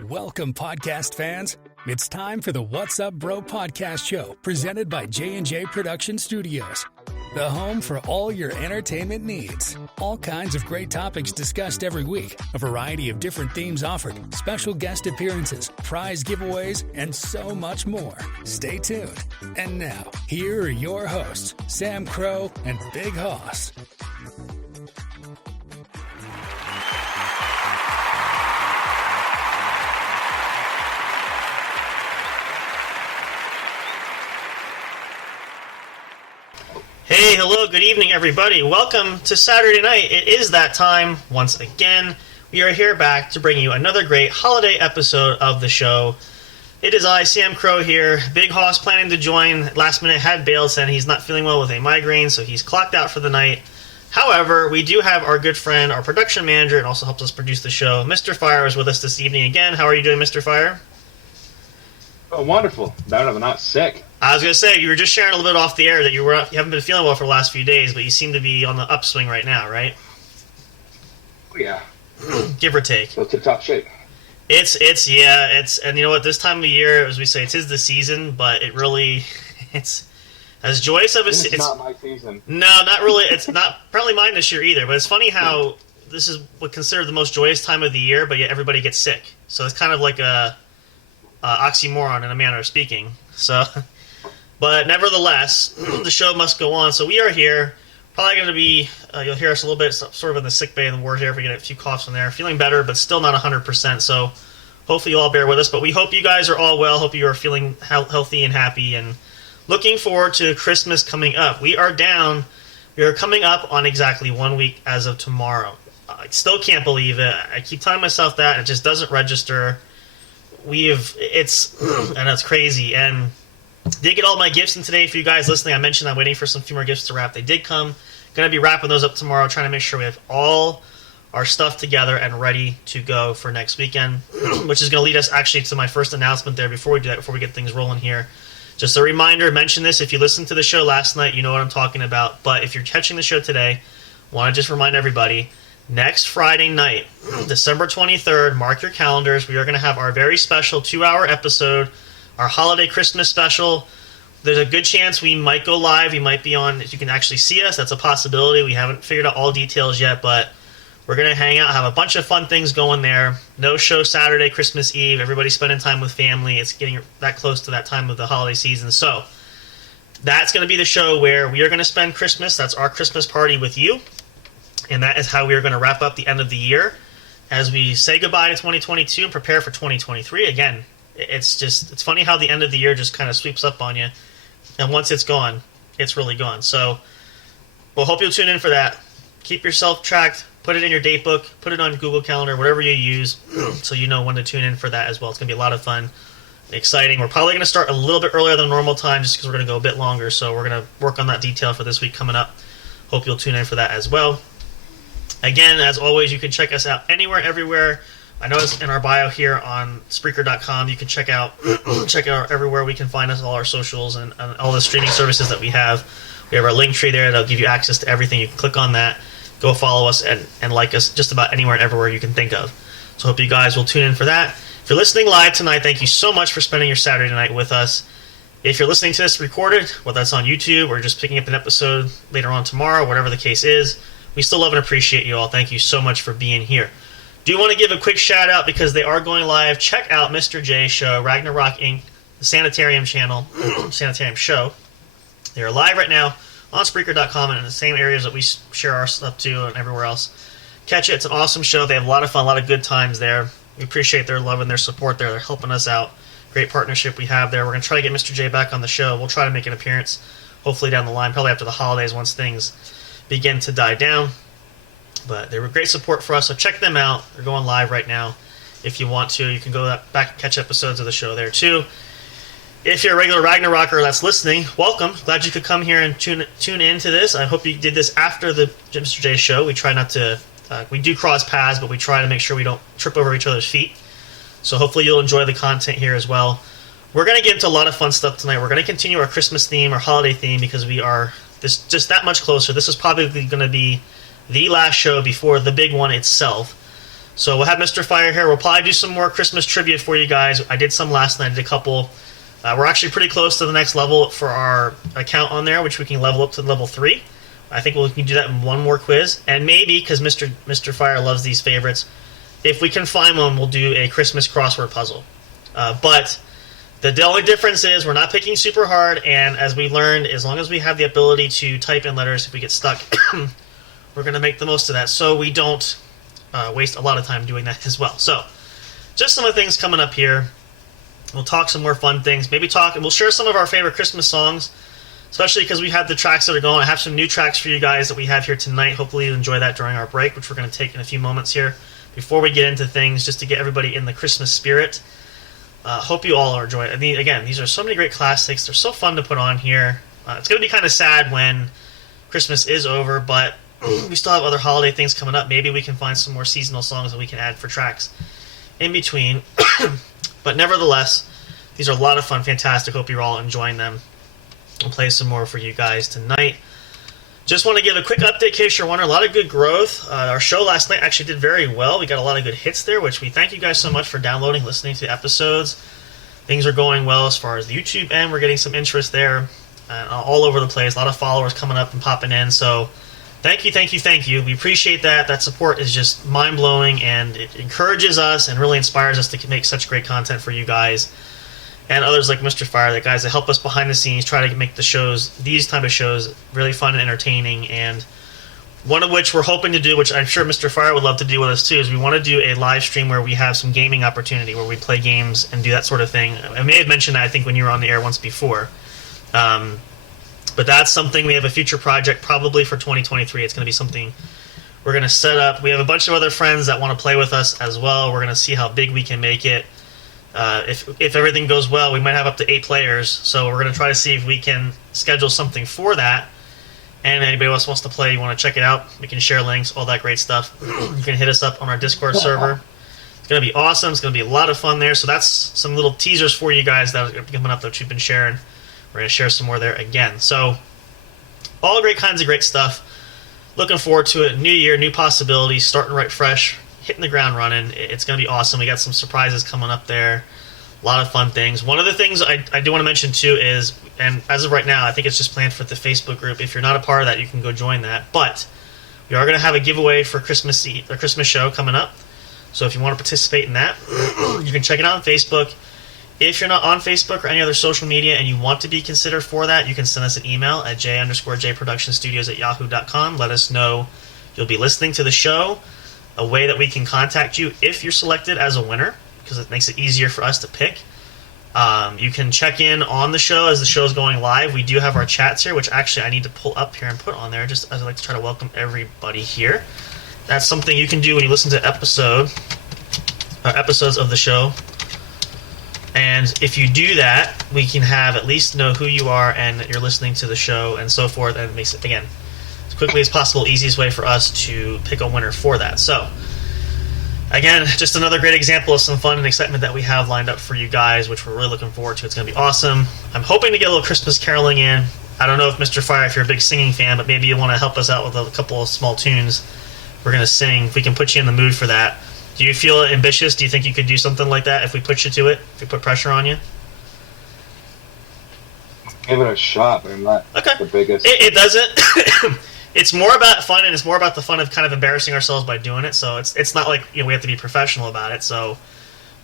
Welcome, podcast fans. It's time for the What's Up Bro podcast show presented by J&J Production Studios, the home for all your entertainment needs. All kinds of great topics discussed every week, a variety of different themes offered, special guest appearances, prize giveaways, and so much more. Stay tuned. And now, here are your hosts, Sam Crow and Big Hoss. Hey, hello, good evening, everybody. Welcome to Saturday night. It is that time once again. We are here back to bring you another great holiday episode of the show. It is I, Sam Crow here. Big Hoss planning to join. Last minute had bailed, saying he's not feeling well with a migraine, so he's clocked out for the night. However, we do have our good friend, our production manager, and also helps us produce the show. Mr. Fire is with us this evening again. How are you doing, Mr. Fire? Oh, wonderful. Now that I'm not sick. I was going to say, you were just sharing a little bit off the air that you haven't been feeling well for the last few days, but you seem to be on the upswing right now, right? Oh, yeah. Give or take. So tip-top shape. And you know what, this time of year, as we say, it is the season, but it's as joyous of a season. It's not my season. No, not really. It's not probably mine this year either, but it's funny how this is what considered the most joyous time of the year, but yet everybody gets sick. So it's kind of like a oxymoron in a manner of speaking. So, but nevertheless, the show must go on. So we are here. Probably going to be, you'll hear us a little bit sort of in the sick bay of the ward here if we get a few coughs in there. Feeling better, but still not 100%. So hopefully you all bear with us. But we hope you guys are all well. Hope you are feeling healthy and happy and looking forward to Christmas coming up. We are coming up on exactly 1 week as of tomorrow. I still can't believe it. I keep telling myself that. It just doesn't register. And it's crazy. And did get all my gifts in today for you guys listening. I mentioned I'm waiting for some few more gifts to wrap. They did come. Going to be wrapping those up tomorrow, trying to make sure we have all our stuff together and ready to go for next weekend, which is going to lead us actually to my first announcement there before we do that, before we get things rolling here. Just a reminder, mention this. If you listened to the show last night, you know what I'm talking about. But if you're catching the show today, want to just remind everybody, next Friday night, December 23rd, mark your calendars. We are going to have our very special 2-hour episode, our holiday Christmas special. There's a good chance we might go live. We might be on, if you can actually see us, that's a possibility. We haven't figured out all details yet, but we're going to hang out, have a bunch of fun things going there. No show Saturday, Christmas Eve. Everybody's spending time with family. It's getting that close to that time of the holiday season. So that's going to be the show where we are going to spend Christmas. That's our Christmas party with you. And that is how we are going to wrap up the end of the year as we say goodbye to 2022 and prepare for 2023. Again, it's funny how the end of the year just kind of sweeps up on you. And once it's gone, it's really gone. So we'll hope you'll tune in for that. Keep yourself tracked. Put it in your date book. Put it on Google Calendar, whatever you use, so you know when to tune in for that as well. It's going to be a lot of fun, exciting. We're probably going to start a little bit earlier than normal time just because we're going to go a bit longer. So we're going to work on that detail for this week coming up. Hope you'll tune in for that as well. Again, as always, you can check us out anywhere, everywhere. I know it's in our bio here on Spreaker.com. You can check out everywhere we can find us, all our socials and all the streaming services that we have. We have our link tree there that'll give you access to everything. You can click on that, go follow us, and like us just about anywhere and everywhere you can think of. So hope you guys will tune in for that. If you're listening live tonight, thank you so much for spending your Saturday night with us. If you're listening to this recorded, whether that's on YouTube or just picking up an episode later on tomorrow, whatever the case is, we still love and appreciate you all. Thank you so much for being here. Do want to give a quick shout out because they are going live. Check out Mr. J's show, Ragnarok Inc., the Sanitarium channel, Sanitarium show. They are live right now on Spreaker.com and in the same areas that we share our stuff to and everywhere else. Catch it. It's an awesome show. They have a lot of fun, a lot of good times there. We appreciate their love and their support there. They're helping us out. Great partnership we have there. We're going to try to get Mr. J back on the show. We'll try to make an appearance hopefully down the and probably after the holidays once things begin to die down. But they were great support for us, so check them out. They're going live right now. If you want to, you can go back and catch episodes of the show there too. If you're a regular Ragnarocker that's listening, welcome. Glad you could come here and tune into this. I hope you did this after the Mr. J show. We try not to, we do cross paths, but we try to make sure we don't trip over each other's feet. So hopefully you'll enjoy the content here as well. We're going to get into a lot of fun stuff tonight. We're going to continue our Christmas theme, our holiday theme, because we are just that much closer. This is probably going to be the last show before the big one itself. So we'll have Mr. Fire here. We'll probably do some more Christmas trivia for you guys. I did some last night. I did a couple. We're actually pretty close to the next level for our account on there, which we can level up to level 3. I think we can do that in one more quiz. And maybe, because Mr. Fire loves these favorites, if we can find one, we'll do a Christmas crossword puzzle. But the only difference is we're not picking super hard, and as we learned, as long as we have the ability to type in letters, if we get stuck, we're going to make the most of that so we don't waste a lot of time doing that as well. So, just some of the things coming up here. We'll talk some more fun things. Maybe talk, and we'll share some of our favorite Christmas songs, especially because we have the tracks that are going. I have some new tracks for you guys that we have here tonight. Hopefully you enjoy that during our break, which we're going to take in a few moments here before we get into things, just to get everybody in the Christmas spirit. Hope you all are enjoying it. I mean, again, these are so many great classics. They're so fun to put on here. It's going to be kind of sad when Christmas is over, but we still have other holiday things coming up. Maybe we can find some more seasonal songs that we can add for tracks in between. But nevertheless, these are a lot of fun, fantastic. Hope you're all enjoying them. I'll play some more for you guys tonight. Just want to give a quick update in case you're wondering. A lot of good growth. Our show last night actually did very well. We got a lot of good hits there, which we thank you guys so much for downloading, listening to the episodes. Things are going well as far as the YouTube end. We're getting some interest there all over the place. A lot of followers coming up and popping in. So thank you. We appreciate that. That support is just mind-blowing, and it encourages us and really inspires us to make such great content for you guys and others like Mr. Fire, the guys that help us behind the scenes, try to make the shows, these type of shows, really fun and entertaining. And one of which we're hoping to do, which I'm sure Mr. Fire would love to do with us too, is we want to do a live stream where we have some gaming opportunity, where we play games and do that sort of thing. I may have mentioned that, I think, when you were on the air once before. But that's something, we have a future project probably for 2023. It's going to be something we're going to set up. We have a bunch of other friends that want to play with us as well. We're going to see how big we can make it. If everything goes well, we might have up to 8 players. So we're going to try to see if we can schedule something for that. And anybody else wants to play, you want to check it out, we can share links, all that great stuff. You can hit us up on our Discord server. It's going to be awesome. It's going to be a lot of fun there. So that's some little teasers for you guys that are coming up that you've been sharing. We're going to share some more there again. So all great kinds of great stuff. Looking forward to it. New year, new possibilities, starting right fresh, hitting the ground running. It's going to be awesome. We got some surprises coming up there. A lot of fun things. One of the things I do want to mention too is, and as of right now, I think it's just planned for the Facebook group. If you're not a part of that, you can go join that. But we are going to have a giveaway for Christmas Eve, the Christmas show coming up. So if you want to participate in that, you can check it out on Facebook. If you're not on Facebook or any other social media and you want to be considered for that, you can send us an email at j_jproductionstudios@yahoo.com. Let us know you'll be listening to the show, a way that we can contact you if you're selected as a winner, because it makes it easier for us to pick. You can check in on the show as the show is going live. We do have our chats here, which actually I need to pull up here and put on there, just as I like to try to welcome everybody here. That's something you can do when you listen to episodes of the show. And if you do that, we can have at least know who you are and that you're listening to the show and so forth. And it makes it, again, as quickly as possible, easiest way for us to pick a winner for that. So, again, just another great example of some fun and excitement that we have lined up for you guys, which we're really looking forward to. It's going to be awesome. I'm hoping to get a little Christmas caroling in. I don't know if Mr. Fire, if you're a big singing fan, but maybe you want to help us out with a couple of small tunes we're going to sing. If we can put you in the mood for that. Do you feel ambitious? Do you think you could do something like that if we put you to it? If we put pressure on you? Give it a shot, but I'm not the biggest. It doesn't. It's more about fun, and it's more about the fun of kind of embarrassing ourselves by doing it. So it's not like we have to be professional about it. So,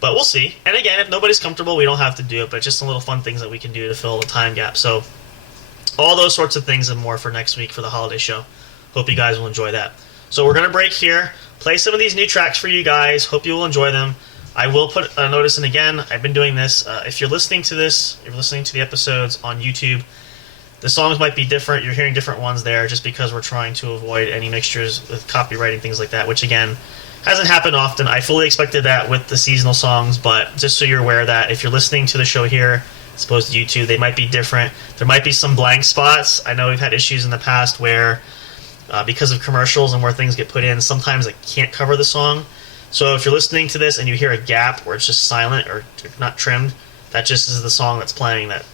but we'll see. And again, if nobody's comfortable, we don't have to do it. But just some little fun things that we can do to fill the time gap. So all those sorts of things and more for next week for the holiday show. Hope you guys will enjoy that. So we're going to break here, play some of these new tracks for you guys. Hope you will enjoy them. I will put a notice in again. I've been doing this. If you're listening to this, if you're listening to the episodes on YouTube, the songs might be different. You're hearing different ones there just because we're trying to avoid any mixtures with copywriting, things like that, which, again, hasn't happened often. I fully expected that with the seasonal songs, but just so you're aware that if you're listening to the show here as opposed to YouTube, they might be different. There might be some blank spots. I know we've had issues in the past where because of commercials and where things get put in, sometimes I can't cover the song. So if you're listening to this and you hear a gap where it's just silent or not trimmed, that just is the song that's playing that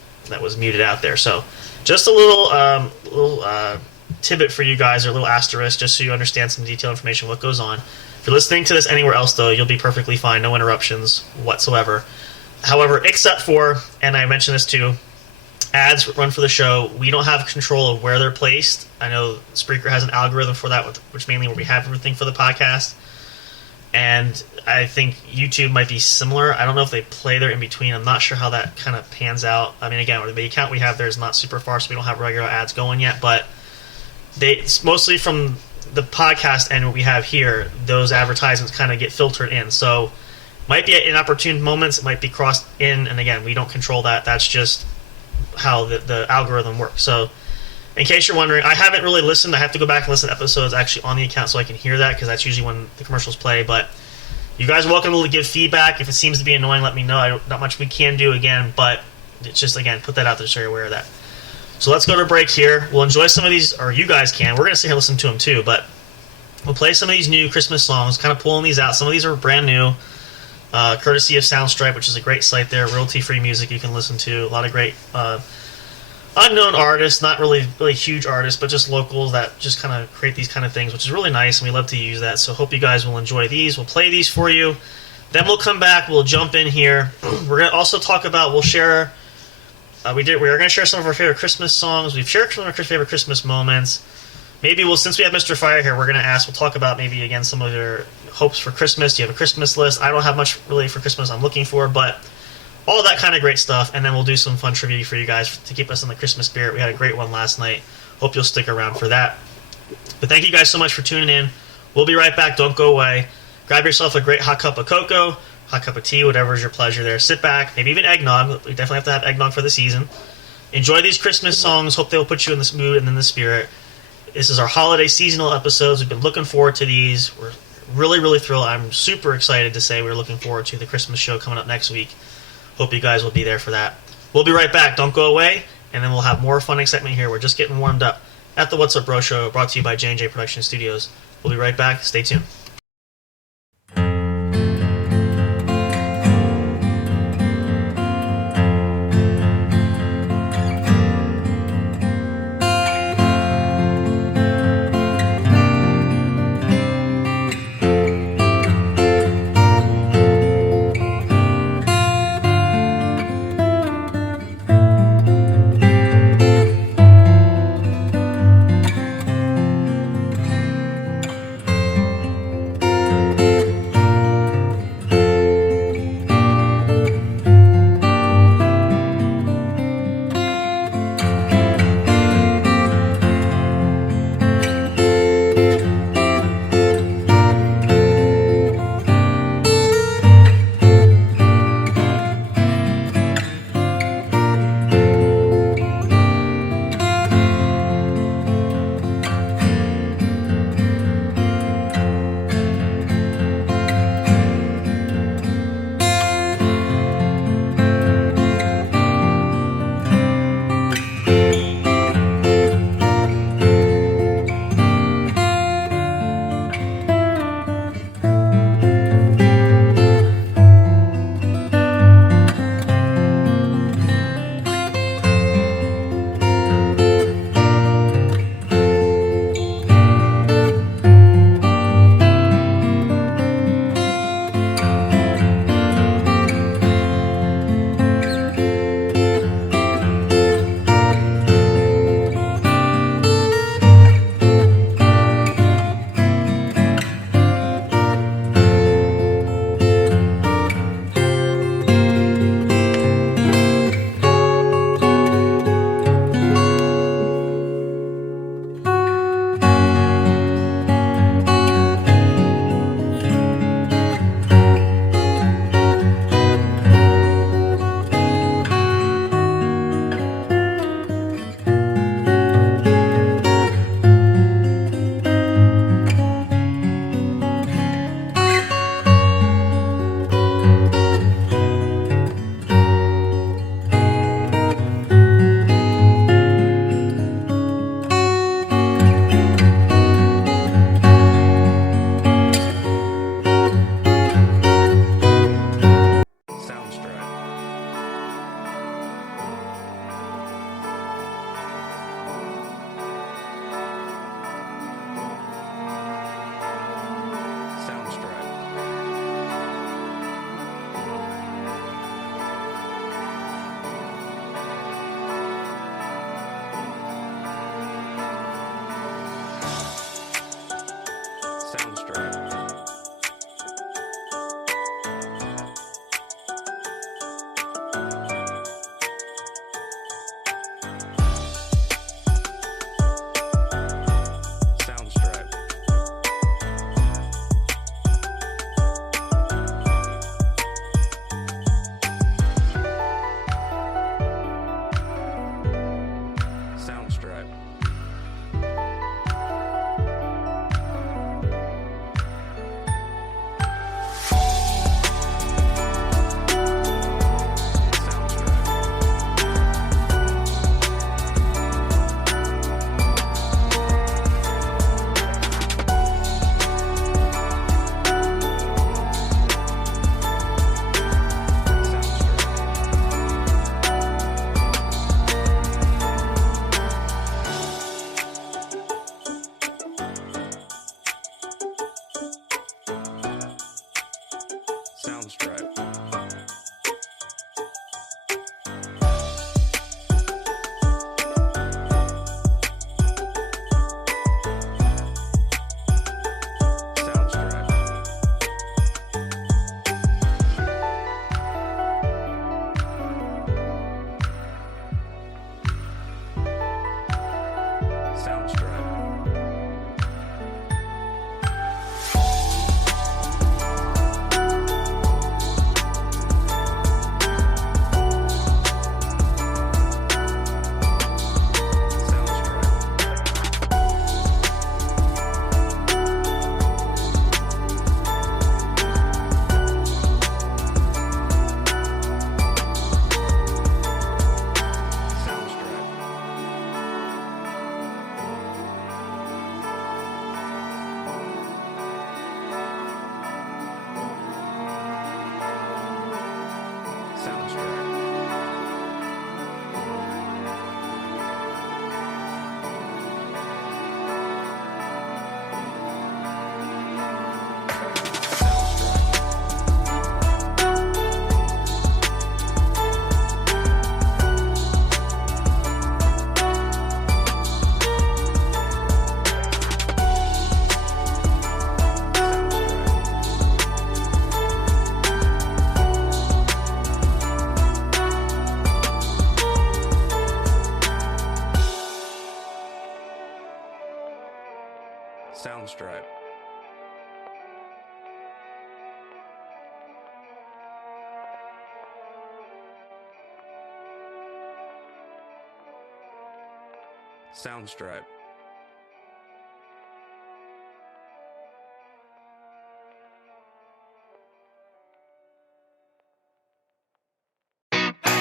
was muted out there. So just a little tidbit for you guys, or a little asterisk, just so you understand some detailed information what goes on. If you're listening to this anywhere else, though, you'll be perfectly fine. No interruptions whatsoever. However, except for, and I mentioned this too, ads run for the show. We don't have control of where they're placed. I know Spreaker has an algorithm for that, which mainly where we have everything for the podcast. And I think YouTube might be similar. I don't know if they play there in between. I'm not sure how that kind of pans out. I mean, again, the account we have there is not super far, so we don't have regular ads going yet. But it's mostly from the podcast end what we have here. Those advertisements kind of get filtered in. So might be at inopportune moments. It might be crossed in. And again, we don't control that. That's just how the algorithm works. So in case you're wondering, I haven't really listened. I have to go back and listen to episodes actually on the account so I can hear that, because that's usually when the commercials play. But you guys are welcome to give feedback. If it seems to be annoying, let me know. Not much we can do again, but it's just, again, put that out there so you're aware of that. So let's go to break here. We'll enjoy some of these, or you guys can. We're going to sit here and listen to them too, but we'll play some of these new Christmas songs, kind of pulling these out. Some of these are brand new, courtesy of Soundstripe, which is a great site there. Royalty-free music you can listen to. A lot of great unknown artists, not really huge artists, but just locals that just kind of create these kind of things, which is really nice, and we love to use that. So hope you guys will enjoy these. We'll play these for you. Then we'll come back. We'll jump in here. We're going to also talk about, we'll share, we are going to share some of our favorite Christmas songs. We've shared some of our favorite Christmas moments. Maybe since we have Mr. Fire here, we're going to we'll talk about maybe, again, some of your hopes for Christmas. Do you have a Christmas list? I don't have much really for Christmas I'm looking for, but all that kind of great stuff, and then we'll do some fun trivia for you guys to keep us in the Christmas spirit. We had a great one last night. Hope you'll stick around for that. But thank you guys so much for tuning in. We'll be right back. Don't go away. Grab yourself a great hot cup of cocoa, hot cup of tea, whatever is your pleasure there. Sit back, maybe even eggnog. We definitely have to have eggnog for the season. Enjoy these Christmas songs. Hope they'll put you in this mood and in the spirit. This is our holiday seasonal episodes. We've been looking forward to these. We're really, really thrilled. I'm super excited to say we're looking forward to the Christmas show coming up next week. Hope you guys will be there for that. We'll be right back. Don't go away, and then we'll have more fun excitement here. We're just getting warmed up at the What's Up Bro Show, brought to you by J&J Production Studios. We'll be right back. Stay tuned. Soundstripe. Soundstripe. Soundstripe.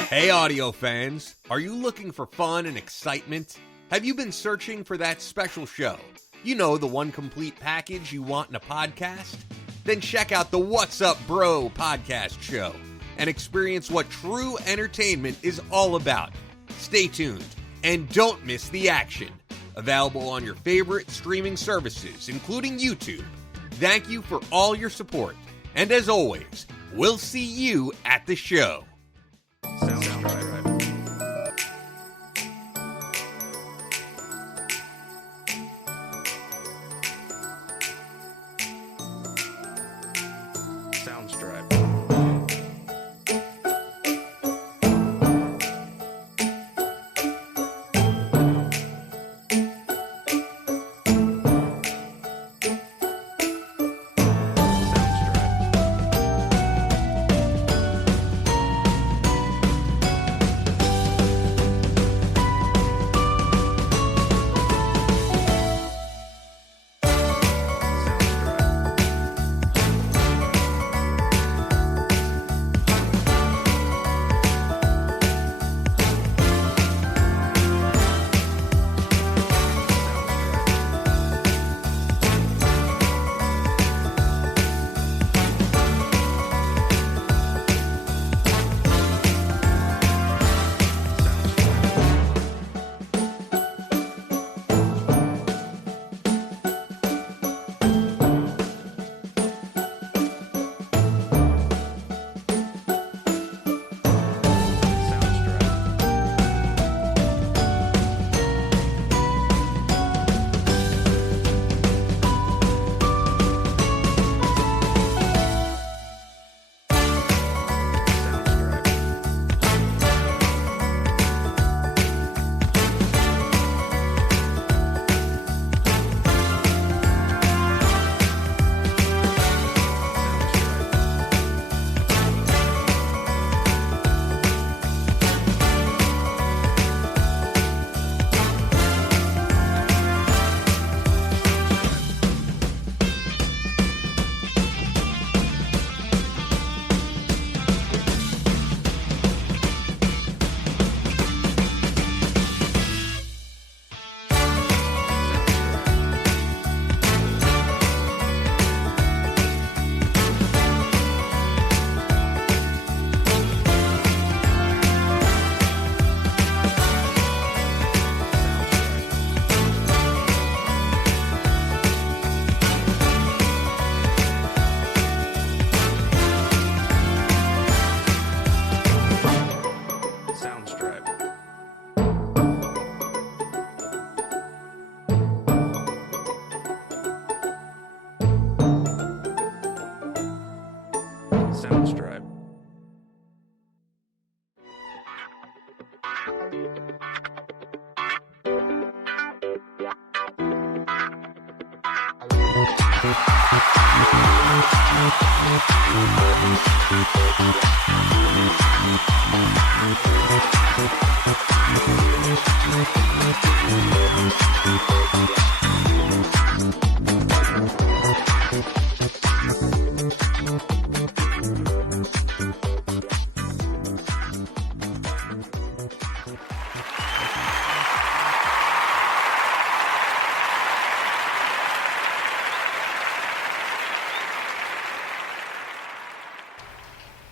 Hey audio fans, are you looking for fun and excitement? Have you been searching for that special show? You know, the one complete package you want in a podcast? Then check out the What's Up Bro podcast show and experience what true entertainment is all about. Stay tuned and don't miss the action. Available on your favorite streaming services, including YouTube. Thank you for all your support. And as always, we'll see you at the show. Soundstripe. Soundstripe. Soundstripe.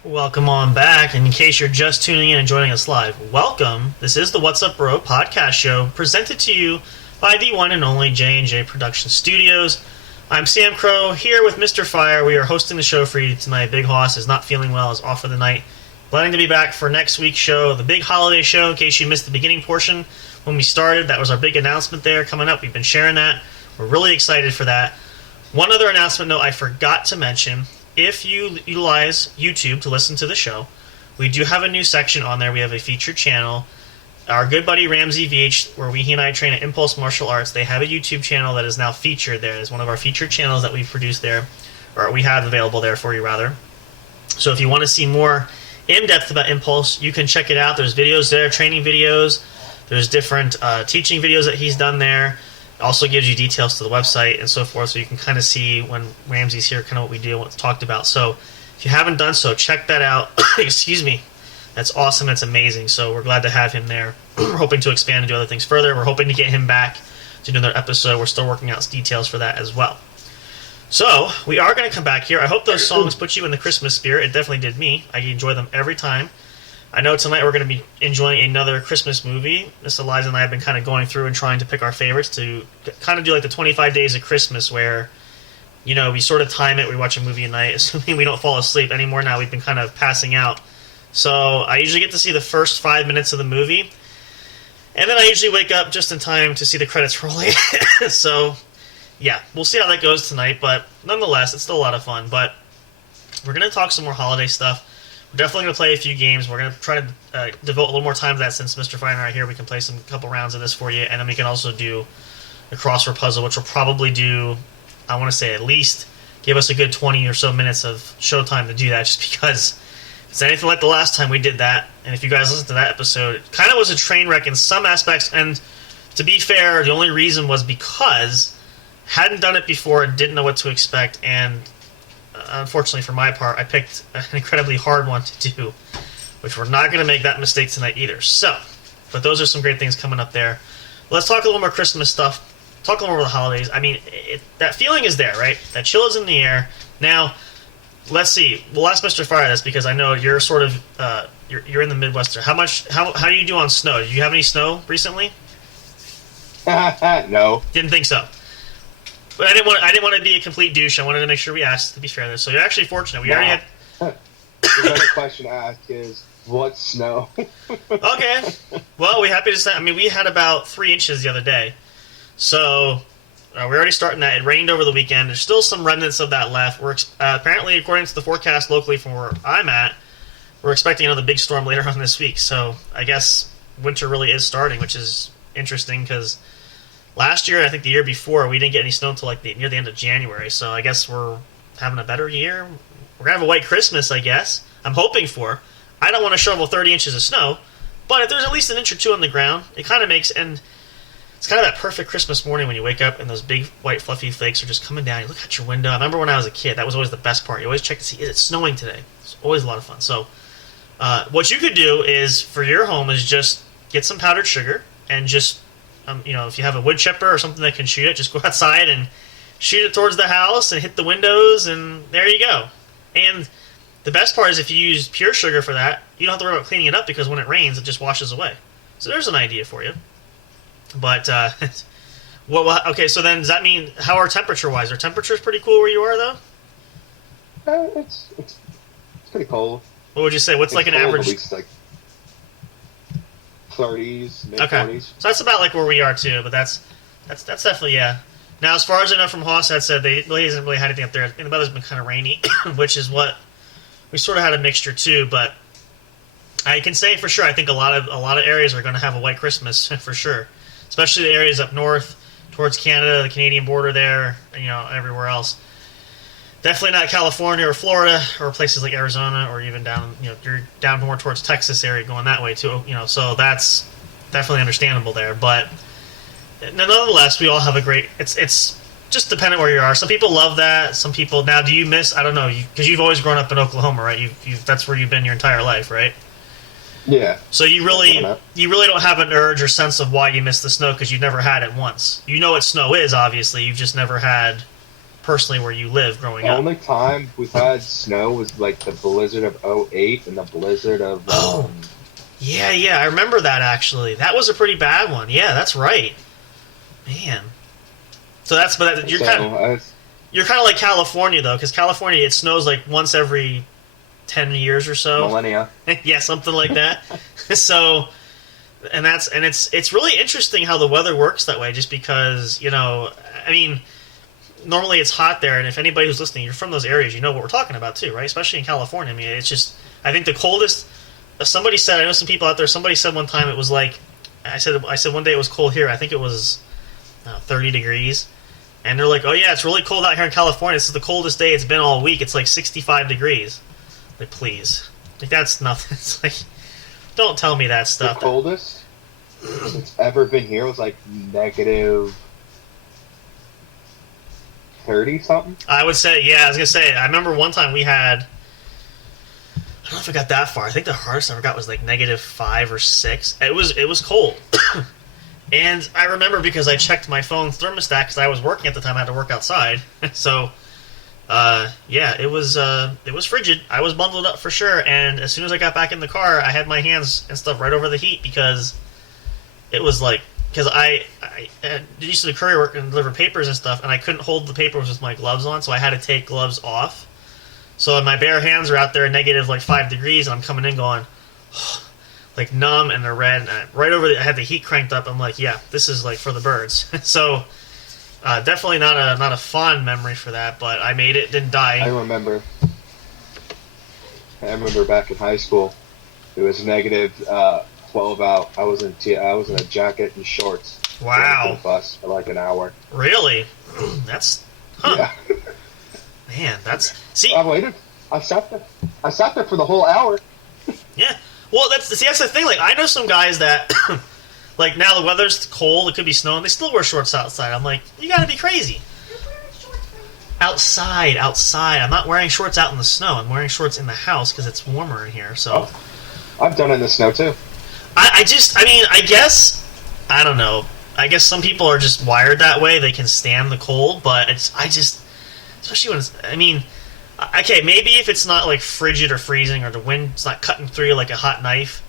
Welcome on back. In case you're just tuning in and joining us live, welcome. This is the What's Up Bro podcast show presented to you by the one and only J&J Production Studios. I'm Sam Crow here with Mr. Fire. We are hosting the show for you tonight. Big Hoss is not feeling well, is off for the night. Planning to be back for next week's show, the big holiday show. In case you missed the beginning portion when we started, that was our big announcement there coming up. We've been sharing that. We're really excited for that. One other announcement note I forgot to mention. If you utilize YouTube to listen to the show, we do have a new section on there. We have a featured channel. Our good buddy Ramsey VH, where he and I train at Impulse Martial Arts, they have a YouTube channel that is now featured there. It's one of our featured channels that we produce there, or we have available there for you, rather. So if you want to see more in-depth about Impulse, you can check it out. There's videos there, training videos. There's different teaching videos that he's done there. Also gives you details to the website and so forth, so you can kind of see when Ramsey's here kind of what we do and what's talked about. So if you haven't done so, check that out. Excuse me. That's awesome. That's amazing. So we're glad to have him there. We're hoping to expand and do other things further. We're hoping to get him back to do another episode. We're still working out details for that as well. So we are going to come back here. I hope those songs put you in the Christmas spirit. It definitely did me. I enjoy them every time. I know tonight we're going to be enjoying another Christmas movie. Miss Eliza and I have been kind of going through and trying to pick our favorites to kind of do like the 25 days of Christmas where, you know, we sort of time it. We watch a movie a night, assuming we don't fall asleep anymore now. We've been kind of passing out. So I usually get to see the first 5 minutes of the movie. And then I usually wake up just in time to see the credits rolling. So, yeah, we'll see how that goes tonight. But nonetheless, it's still a lot of fun. But we're going to talk some more holiday stuff. We're definitely going to play a few games. We're going to try to devote a little more time to that since Mr. Fire and I are here. We can play some couple rounds of this for you, and then we can also do a crossword puzzle, which will probably do, I want to say, at least give us a good 20 or so minutes of showtime to do that, just because it's anything like the last time we did that. And if you guys listened to that episode, it kind of was a train wreck in some aspects, and to be fair, the only reason was because hadn't done it before and didn't know what to expect, and unfortunately for my part, I picked an incredibly hard one to do, which we're not going to make that mistake tonight either. So, but those are some great things coming up there. Let's talk a little more Christmas stuff. Talk a little more about the holidays. I mean, that feeling is there, right? That chill is in the air. Now, let's see. We'll ask Mr. Fire this because I know you're sort of you're in the Midwest. How do you do on snow? Do you have any snow recently? No. Didn't think so. But I didn't want to be a complete douche. I wanted to make sure we asked, to be fair there. So you're actually fortunate. We already had... The better question to ask is, what's snow? Okay. Well, we're happy to say... I mean, we had about 3 inches the other day. So we're already starting that. It rained over the weekend. There's still some remnants of that left. We're apparently, according to the forecast locally from where I'm at, we're expecting another big storm later on this week. So I guess winter really is starting, which is interesting because... last year, I think the year before, we didn't get any snow until like near the end of January. So I guess we're having a better year. We're going to have a white Christmas, I guess. I'm hoping for. I don't want to shovel 30 inches of snow. But if there's at least an inch or two on the ground, it kind of makes... and it's kind of that perfect Christmas morning when you wake up and those big white fluffy flakes are just coming down. You look out your window. I remember when I was a kid, that was always the best part. You always check to see, is it snowing today? It's always a lot of fun. So what you could do is, for your home, is just get some powdered sugar and just... you know, if you have a wood chipper or something that can shoot it, just go outside and shoot it towards the house and hit the windows, and there you go. And the best part is if you use pure sugar for that, you don't have to worry about cleaning it up because when it rains, it just washes away. So there's an idea for you. But, okay, so then does that mean, how are temperature-wise? Are temperatures pretty cool where you are, though? It's pretty cold. What would you say? What's like an average... It's like 30s, mid-40s. Okay, so that's about like where we are too, but that's definitely, yeah. Now, as far as I know from Hoss, that said, they really hasn't really had anything up there. And the weather's been kind of rainy, which is what we sort of had a mixture too. But I can say for sure, I think a lot of areas are going to have a white Christmas for sure, especially the areas up north towards Canada, the Canadian border there, you know, everywhere else. Definitely not California or Florida or places like Arizona or even down, you're down more towards Texas area going that way too, so that's definitely understandable there. But nonetheless, we all have a great, it's just dependent where you are. Some people love that. Some people, now do you miss, I don't know, because you've always grown up in Oklahoma, right? That's where you've been your entire life, right? Yeah. So you really don't have an urge or sense of why you miss the snow because you've never had it once. You know what snow is, obviously. You've just never had personally where you live growing up. The only time we've had snow was like the blizzard of '08 and the blizzard of... Yeah, I remember that actually. That was a pretty bad one. Yeah, that's right. Man. So you're kind of like California though, because California it snows like once every 10 years or so. Millennia. Yeah, something like that. So, it's really interesting how the weather works that way. Just because normally it's hot there, and if anybody who's listening, you're from those areas, you know what we're talking about too, right? Especially in California. I mean, it's just, I think the coldest. Somebody said, I know some people out there. Somebody said one time it was like, I said one day it was cold here. I think it was 30 degrees, and they're like, oh yeah, it's really cold out here in California. This is the coldest day it's been all week. It's like 65 degrees. Like, please, like that's nothing. It's like, don't tell me that stuff. The coldest it's ever been here was like negative 30 something. I would say, yeah. I was gonna say, I remember one time we had. I don't know if it got that far. I think the hardest I ever got was like -5 or 6. It was cold, and I remember because I checked my phone's thermostat because I was working at the time. I had to work outside, so yeah, it was frigid. I was bundled up for sure, and as soon as I got back in the car, I had my hands and stuff right over the heat because it was like. Because I used to do courier work and deliver papers and stuff, and I couldn't hold the papers with my gloves on, so I had to take gloves off. So my bare hands are out there at negative like 5 degrees, and I'm coming in going, like numb, and they're red. And I had the heat cranked up. I'm like, yeah, this is like for the birds. So definitely not a fond memory for that, but I made it, didn't die. I remember back in high school, it was negative 12 out. I was in a jacket and shorts. Wow. To the bus for like an hour. Really? That's yeah. Man, that's see. I waited. I sat there for the whole hour. Yeah. Well, that's the thing. Like, I know some guys that, like, now the weather's cold, it could be snowing, they still wear shorts outside. I'm like, you gotta be crazy. Outside. I'm not wearing shorts out in the snow. I'm wearing shorts in the house because it's warmer in here. So. Oh, I've done it in the snow too. I guess, I don't know. I guess some people are just wired that way. They can stand the cold, but especially when it's, okay, maybe if it's not like frigid or freezing or the wind's not cutting through you like a hot knife,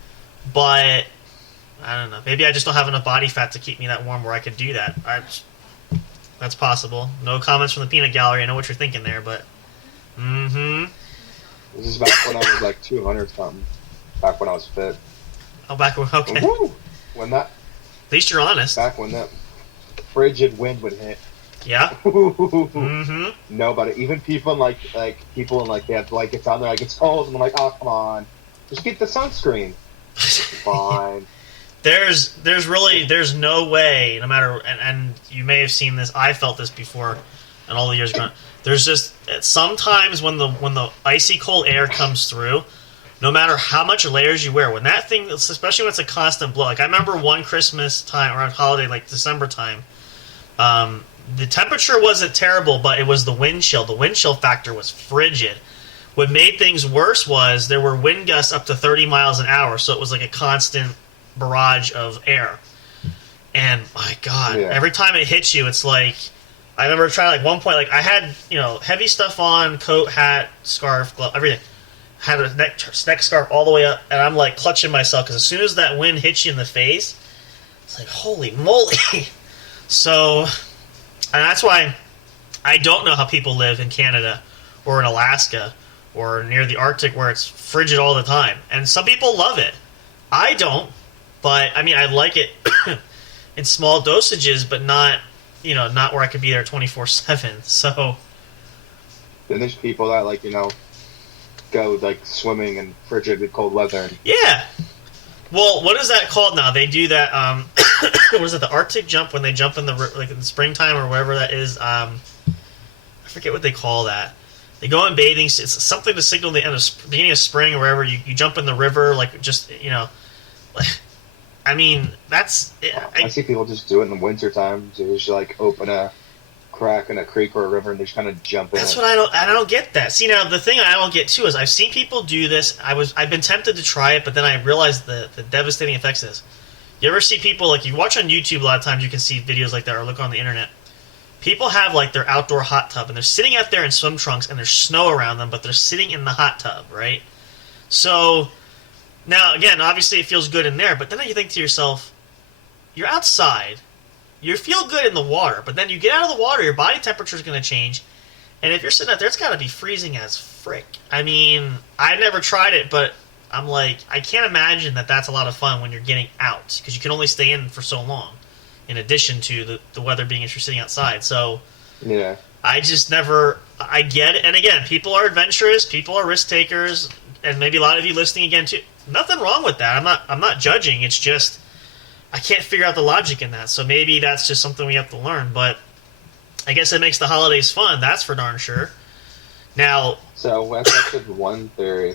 but I don't know. Maybe I just don't have enough body fat to keep me that warm where I could do that. That's possible. No comments from the peanut gallery. I know what you're thinking there, but This is back when I was like 200 something. Back when I was fit. Oh, back when, okay. Woo! At least you're honest. Back when that frigid wind would hit. Yeah. Nobody, even people in like people in like they have blankets on there, like it's cold, and I'm like, oh come on, just get the sunscreen. Fine. There's no way, no matter, and you may have seen this. I felt this before, and all the years ago. There's just sometimes when the icy cold air comes through. No matter how much layers you wear, when that thing, especially when it's a constant blow. Like I remember one Christmas time around holiday, like December time. The temperature wasn't terrible, but it was the wind chill. The wind chill factor was frigid. What made things worse was there were wind gusts up to 30 miles an hour, so it was like a constant barrage of air. And my God, Every time it hits you, it's like I remember trying like one point, like I had heavy stuff on, coat, hat, scarf, glove, everything. Had a neck scarf all the way up, and I'm like clutching myself because as soon as that wind hits you in the face, it's like holy moly. So, and that's why I don't know how people live in Canada or in Alaska or near the Arctic where it's frigid all the time. And some people love it. I don't, but I like it in small dosages, but not where I could be there 24/7. So. Then there's people that go like swimming in frigid cold weather. Yeah. Well, what is that called now? They do that. What is it? The Arctic jump when they jump in the springtime or whatever that is. I forget what they call that. They go in bathing. It's something to signal the end of beginning of spring or wherever. You jump in the river, like just like. I mean, that's. I see people just do it in the wintertime. So they just like open a crack in a creek or a river and they just kind of jump in. That's what I don't get that. See, now the thing I don't get too is I've seen people do this. I've been tempted to try it, but then I realized the devastating effects of this. You ever see people, like, you watch on YouTube a lot of times, you can see videos like that or look on the internet. People have like their outdoor hot tub and they're sitting out there in swim trunks and there's snow around them, but they're sitting in the hot tub, right? So now again, obviously it feels good in there, but then you think to yourself, you're outside. You feel good in the water, but then you get out of the water, your body temperature is going to change, and if you're sitting out there, it's got to be freezing as frick. I mean, I've never tried it, but I'm like, I can't imagine that that's a lot of fun when you're getting out, because you can only stay in for so long, in addition to the weather being if you're sitting outside. So, yeah, I just never, I get it, and again, people are adventurous, people are risk takers, and maybe a lot of you listening again too. Nothing wrong with that. I'm not judging. It's just I can't figure out the logic in that. So maybe that's just something we have to learn. But I guess it makes the holidays fun. That's for darn sure. Now, so that's just one theory.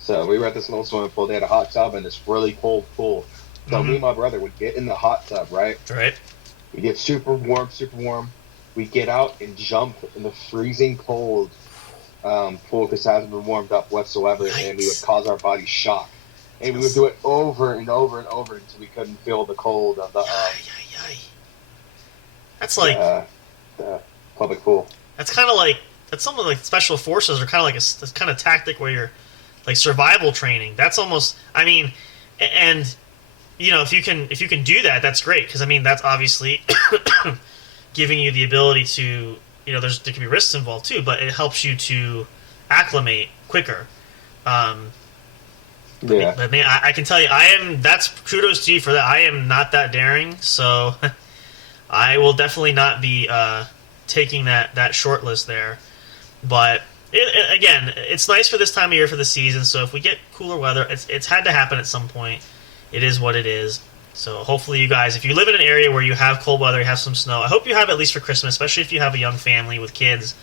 So we were at this little swimming pool. They had a hot tub and this really cold pool. So me and my brother would get in the hot tub, right? Right. We get super warm, super warm. We get out and jump in the freezing cold pool because it hasn't been warmed up whatsoever, Yikes. and we would cause our body shock. And we would do it over and over and over until we couldn't feel the cold of the That's like the public pool. that's kind of like that's something like special forces are kind of like a kind of tactic where you're like survival training. That's almost, I mean, and if you can do that, that's great, because I mean that's obviously giving you the ability to there can be risks involved too, but it helps you to acclimate quicker. Yeah. But man, I can tell you, that's kudos to you for that. I am not that daring, so I will definitely not be taking that short list there. But again, it's nice for this time of year for the season, so if we get cooler weather, it's had to happen at some point. It is what it is. So hopefully you guys, if you live in an area where you have cold weather, you have some snow, I hope you have at least for Christmas, especially if you have a young family with kids.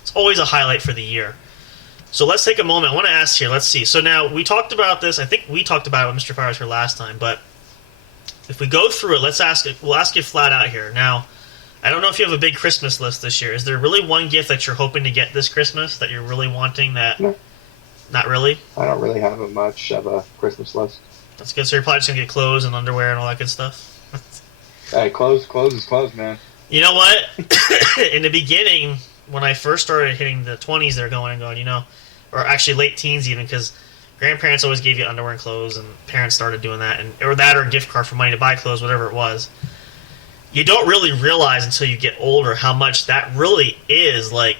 It's always a highlight for the year. So let's take a moment. I want to ask here. Let's see. So now we talked about this. I think we talked about it when Mr. Fire was here last time. But if we go through it, we'll ask you flat out here. Now, I don't know if you have a big Christmas list this year. Is there really one gift that you're hoping to get this Christmas that you're really wanting that? No. Not really? I don't really have much of a Christmas list. That's good. So you're probably just going to get clothes and underwear and all that good stuff? Hey, clothes is clothes, man. You know what? In the beginning, when I first started hitting the 20s, they're going, or actually late teens even, because grandparents always gave you underwear and clothes, and parents started doing that, or a gift card for money to buy clothes, whatever it was. You don't really realize until you get older how much that really is. Like,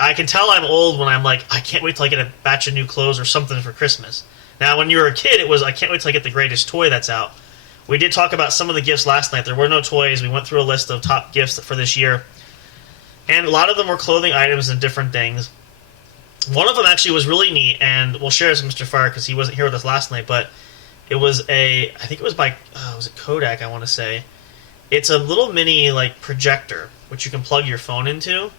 I can tell I'm old when I'm like, I can't wait till I get a batch of new clothes or something for Christmas. Now, when you were a kid, it was, I can't wait till I get the greatest toy that's out. We did talk about some of the gifts last night. There were no toys. We went through a list of top gifts for this year. And a lot of them were clothing items and different things. One of them actually was really neat, and we'll share this with Mr. Fire because he wasn't here with us last night, but it was I think it was by, was it Kodak, I want to say. It's a little mini, like, projector, which you can plug your phone into,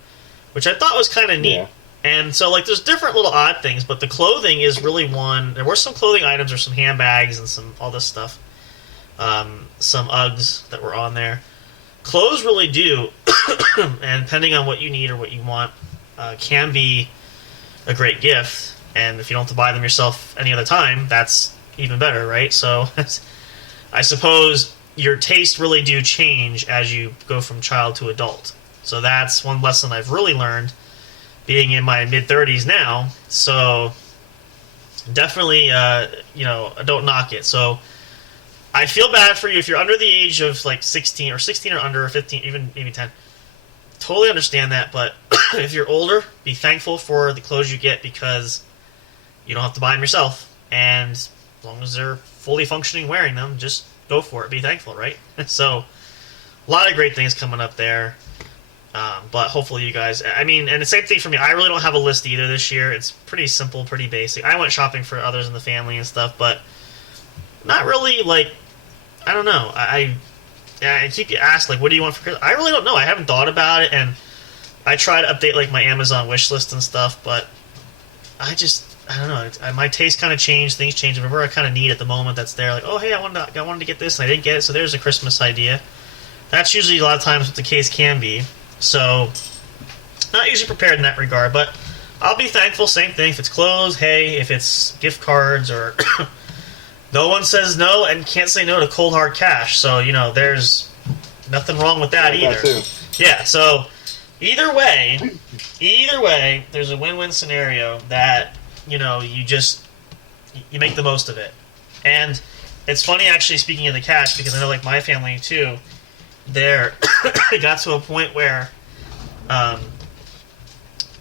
which I thought was kind of neat. Yeah. And so, like, there's different little odd things, but the clothing is really one. There were some clothing items or some handbags and some all this stuff. Some Uggs that were on there. Clothes really do, and depending on what you need or what you want, can be a great gift. And if you don't have to buy them yourself any other time, that's even better, right? So I suppose your tastes really do change as you go from child to adult. So that's one lesson I've really learned being in my mid-30s now. So definitely, don't knock it. So I feel bad for you if you're under the age of like 16 or under, or 15, even maybe 10. Totally understand that, but if you're older, be thankful for the clothes you get because you don't have to buy them yourself. And as long as they're fully functioning wearing them, just go for it. Be thankful, right? So a lot of great things coming up there. But hopefully you guys, I mean, and the same thing for me. I really don't have a list either this year. It's pretty simple, pretty basic. I went shopping for others in the family and stuff, but not really, like, I don't know. I keep you asked, like, what do you want for Christmas? I really don't know. I haven't thought about it, and I try to update like my Amazon wish list and stuff, but I don't know. My taste kind of changed. Things change. Whatever I kind of need at the moment that's there. Like, oh hey, I wanted to get this and I didn't get it, so there's a Christmas idea. That's usually a lot of times what the case can be. So not usually prepared in that regard, but I'll be thankful. Same thing if it's clothes. Hey, if it's gift cards or no one says no and can't say no to cold hard cash. So there's nothing wrong with that either. Yeah. So. Either way, there's a win-win scenario that, you make the most of it. And it's funny, actually, speaking of the cash, because I know, like, my family, too, there got to a point where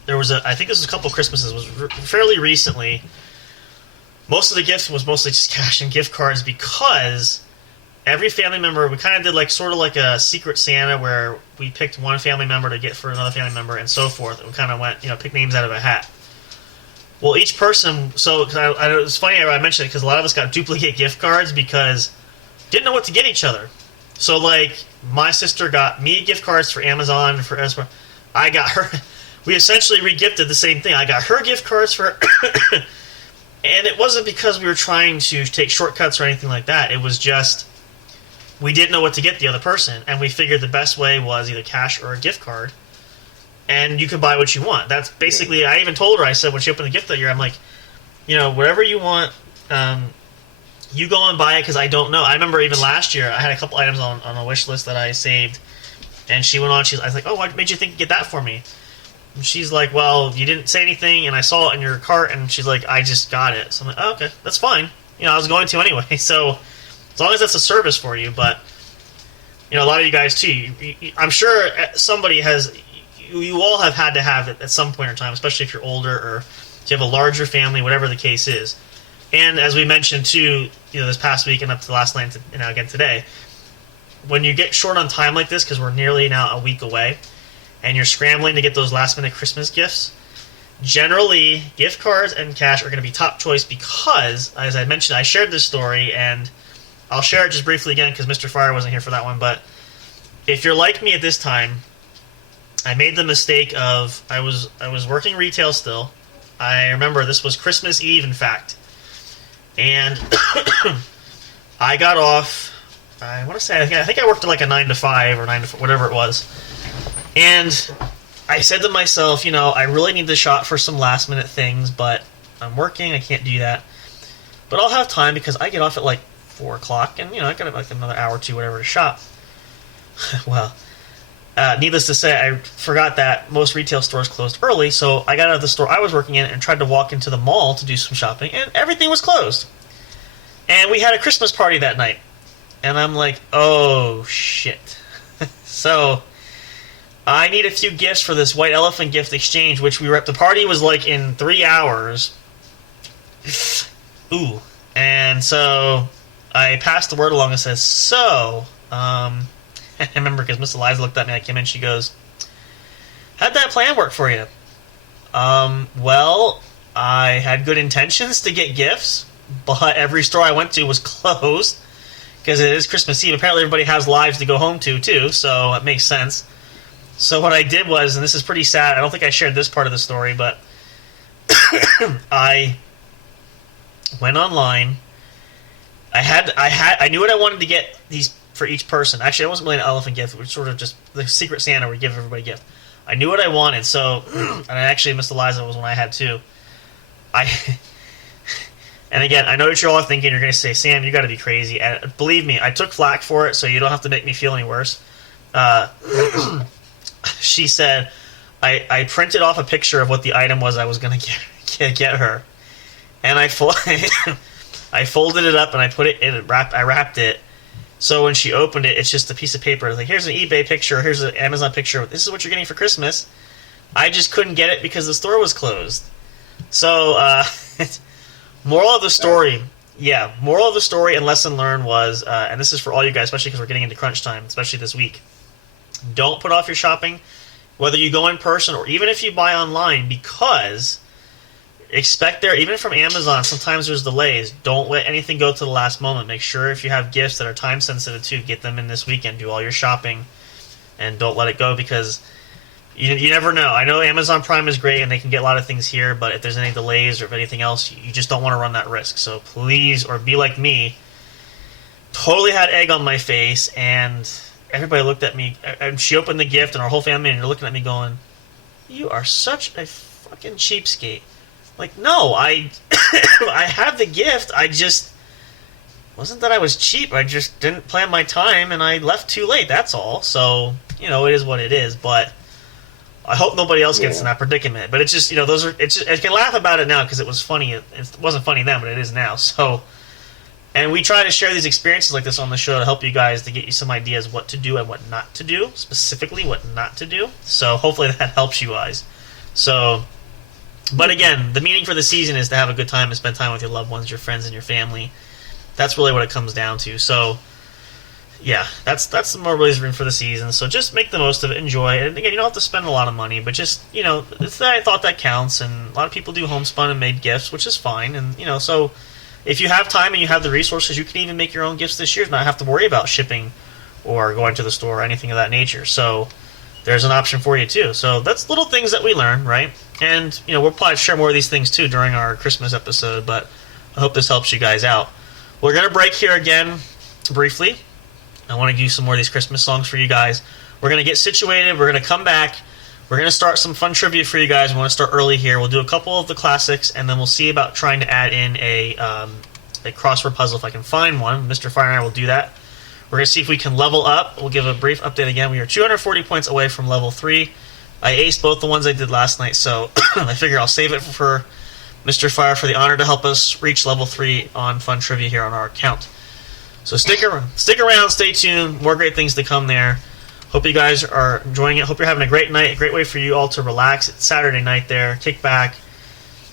there was I think this was a couple Christmases, was fairly recently, most of the gifts was mostly just cash and gift cards because every family member, we kind of did sort of like a secret Santa where we picked one family member to get for another family member and so forth. And we kind of went, pick names out of a hat. Well, each person, so it's funny I mentioned it because a lot of us got duplicate gift cards because didn't know what to get each other. So, my sister got me gift cards for Amazon, for Esper. I got her, we essentially re-gifted the same thing. I got her gift cards for and it wasn't because we were trying to take shortcuts or anything like that. It was just, we didn't know what to get the other person, and we figured the best way was either cash or a gift card, and you can buy what you want. That's basically, I even told her, I said, when she opened the gift that year, I'm like, whatever you want, you go and buy it, because I don't know. I remember even last year, I had a couple items on a wish list that I saved, and she went on, I was like, oh, what made you think to get that for me? And she's like, well, you didn't say anything, and I saw it in your cart, and she's like, I just got it. So I'm like, oh, okay, that's fine. I was going to anyway, so... As long as that's a service for you, but a lot of you guys too. I'm sure somebody has. You all have had to have it at some point in time, especially if you're older or if you have a larger family, whatever the case is. And as we mentioned too, this past week and up to last night, and again today, when you get short on time like this, because we're nearly now a week away, and you're scrambling to get those last minute Christmas gifts. Generally, gift cards and cash are going to be top choice because, as I mentioned, I shared this story and. I'll share it just briefly again because Mr. Fire wasn't here for that one, but if you're like me at this time, I made the mistake of I was working retail still. I remember this was Christmas Eve, in fact, and I got off. I want to say I think I worked at a 9 to 5 or 9 to 4, whatever it was, and I said to myself, I really need to shop for some last minute things, but I'm working, I can't do that, but I'll have time because I get off at 4 o'clock, and I got another hour or two, whatever, to shop. Well, needless to say, I forgot that most retail stores closed early, so I got out of the store I was working in and tried to walk into the mall to do some shopping, and everything was closed. And we had a Christmas party that night, and I'm like, oh shit. So I need a few gifts for this White Elephant gift exchange, which we were at. The party was in 3 hours. Ooh. And so I passed the word along and says, so, I remember because Miss Eliza looked at me, I came in, she goes, how'd that plan work for you? Well, I had good intentions to get gifts, but every store I went to was closed, because it is Christmas Eve. Apparently everybody has lives to go home to, too, so it makes sense. So what I did was, and this is pretty sad, I don't think I shared this part of the story, but I went online. I knew what I wanted to get these for each person. Actually, it wasn't really an elephant gift. It was sort of just the Secret Santa would give everybody a gift. I knew what I wanted, so, and actually Miss Eliza was one I had too. And again, I know what you're all thinking. You're going to say, Sam, you got to be crazy. And believe me, I took flack for it, so you don't have to make me feel any worse. She said, I printed off a picture of what the item was I was going to get her. And I folded it up and I put it in. I wrapped it. So when she opened it, it's just a piece of paper. It's like, here's an eBay picture. Here's an Amazon picture. This is what you're getting for Christmas. I just couldn't get it because the store was closed. So, moral of the story. Yeah, moral of the story and lesson learned was, and this is for all you guys, especially because we're getting into crunch time, especially this week. Don't put off your shopping, whether you go in person or even if you buy online, because expect there, even from Amazon, sometimes there's delays. Don't let anything go to the last moment. Make sure if you have gifts that are time sensitive too, get them in this weekend. Do all your shopping and don't let it go, because You never know. I know Amazon Prime is great and they can get a lot of things here, but if there's any delays or if anything else, you just don't want to run that risk. So please, or be like me, totally had egg on my face, and everybody looked at me, and she opened the gift, and our whole family, and they're looking at me going, "You are such a fucking cheapskate." Like, no, I have the gift. I just wasn't that I was cheap. I just didn't plan my time, and I left too late. That's all. So, it is what it is. But I hope nobody else gets in that predicament. But it's just, those are. It's just, I can laugh about it now because it was funny. It wasn't funny then, but it is now. So, and we try to share these experiences like this on the show to help you guys, to get you some ideas what to do and what not to do, specifically what not to do. So hopefully that helps you guys. So. But again, the meaning for the season is to have a good time and spend time with your loved ones, your friends, and your family. That's really what it comes down to. So, yeah, that's the more reason for the season. So just make the most of it, enjoy it. And again, you don't have to spend a lot of money, but just, it's that thought that counts. And a lot of people do homespun and made gifts, which is fine. And, so if you have time and you have the resources, you can even make your own gifts this year and not have to worry about shipping or going to the store or anything of that nature. So there's an option for you too. So that's little things that we learn, right? And, we'll probably share more of these things too during our Christmas episode, but I hope this helps you guys out. We're going to break here again briefly. I want to give you some more of these Christmas songs for you guys. We're going to get situated. We're going to come back. We're going to start some fun trivia for you guys. We want to start early here. We'll do a couple of the classics, and then we'll see about trying to add in a crossword puzzle if I can find one. Mr. Fire and I will do that. We're going to see if we can level up. We'll give a brief update again. We are 240 points away from level 3. I aced both the ones I did last night, so I figure I'll save it for Mr. Fire for the honor to help us reach level 3 on Fun Trivia here on our account. So stick around, stay tuned. More great things to come there. Hope you guys are enjoying it. Hope you're having a great night, a great way for you all to relax. It's Saturday night there. Kick back.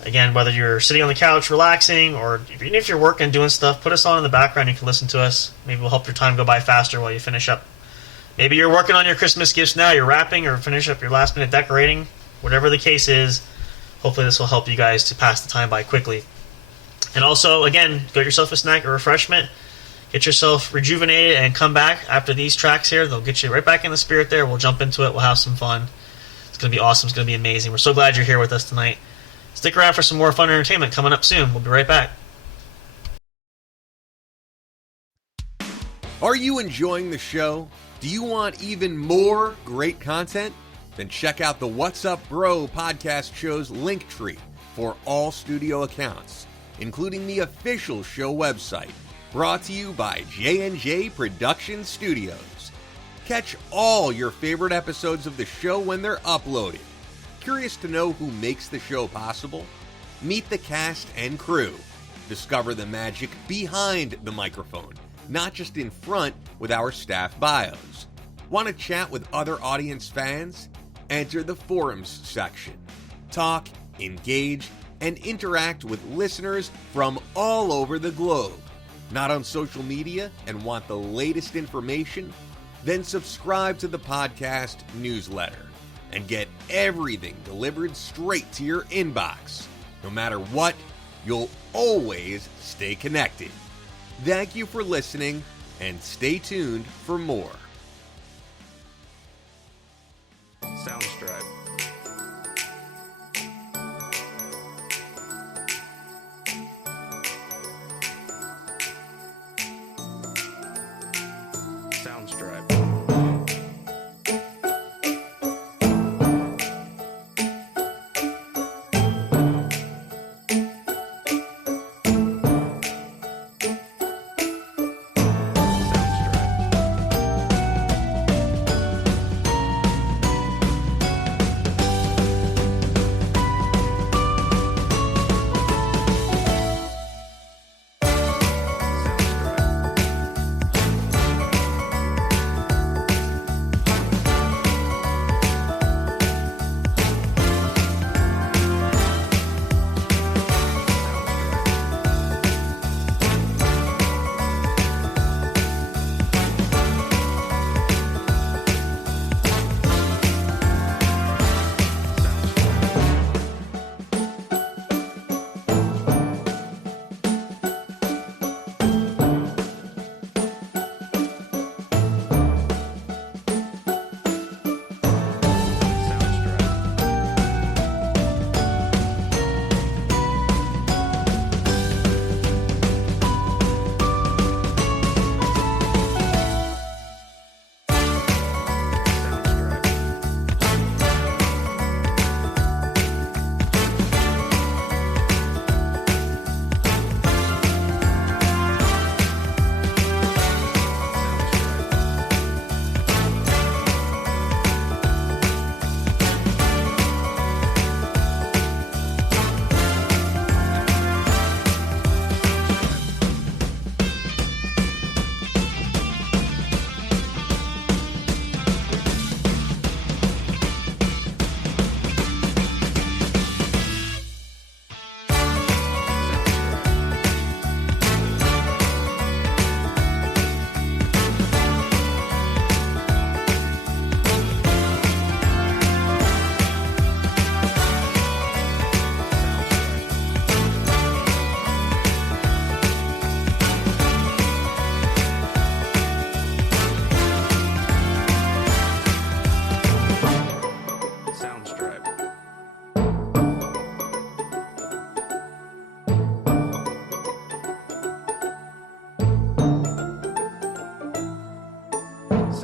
Again, whether you're sitting on the couch relaxing or even if you're working, doing stuff, put us on in the background. You can listen to us. Maybe we'll help your time go by faster while you finish up. Maybe you're working on your Christmas gifts now. You're wrapping or finish up your last minute decorating. Whatever the case is, hopefully this will help you guys to pass the time by quickly. And also, again, get yourself a snack or refreshment. Get yourself rejuvenated and come back after these tracks here. They'll get you right back in the spirit there. We'll jump into it. We'll have some fun. It's going to be awesome. It's going to be amazing. We're so glad you're here with us tonight. Stick around for some more fun entertainment coming up soon. We'll be right back. Are you enjoying the show? Do you want even more great content? Then check out the What's Up Bro podcast show's link tree for all studio accounts, including the official show website, brought to you by J&J Production Studios. Catch all your favorite episodes of the show when they're uploaded. Curious to know who makes the show possible? Meet the cast and crew. Discover the magic behind the microphone, not just in front with our staff bios. Want to chat with other audience fans? Enter the forums section. Talk, engage, and interact with listeners from all over the globe. Not on social media and want the latest information? Then subscribe to the podcast newsletter and get everything delivered straight to your inbox. No matter what, you'll always stay connected. Thank you for listening, and stay tuned for more. Soundstripe. Soundstripe. Soundstripe.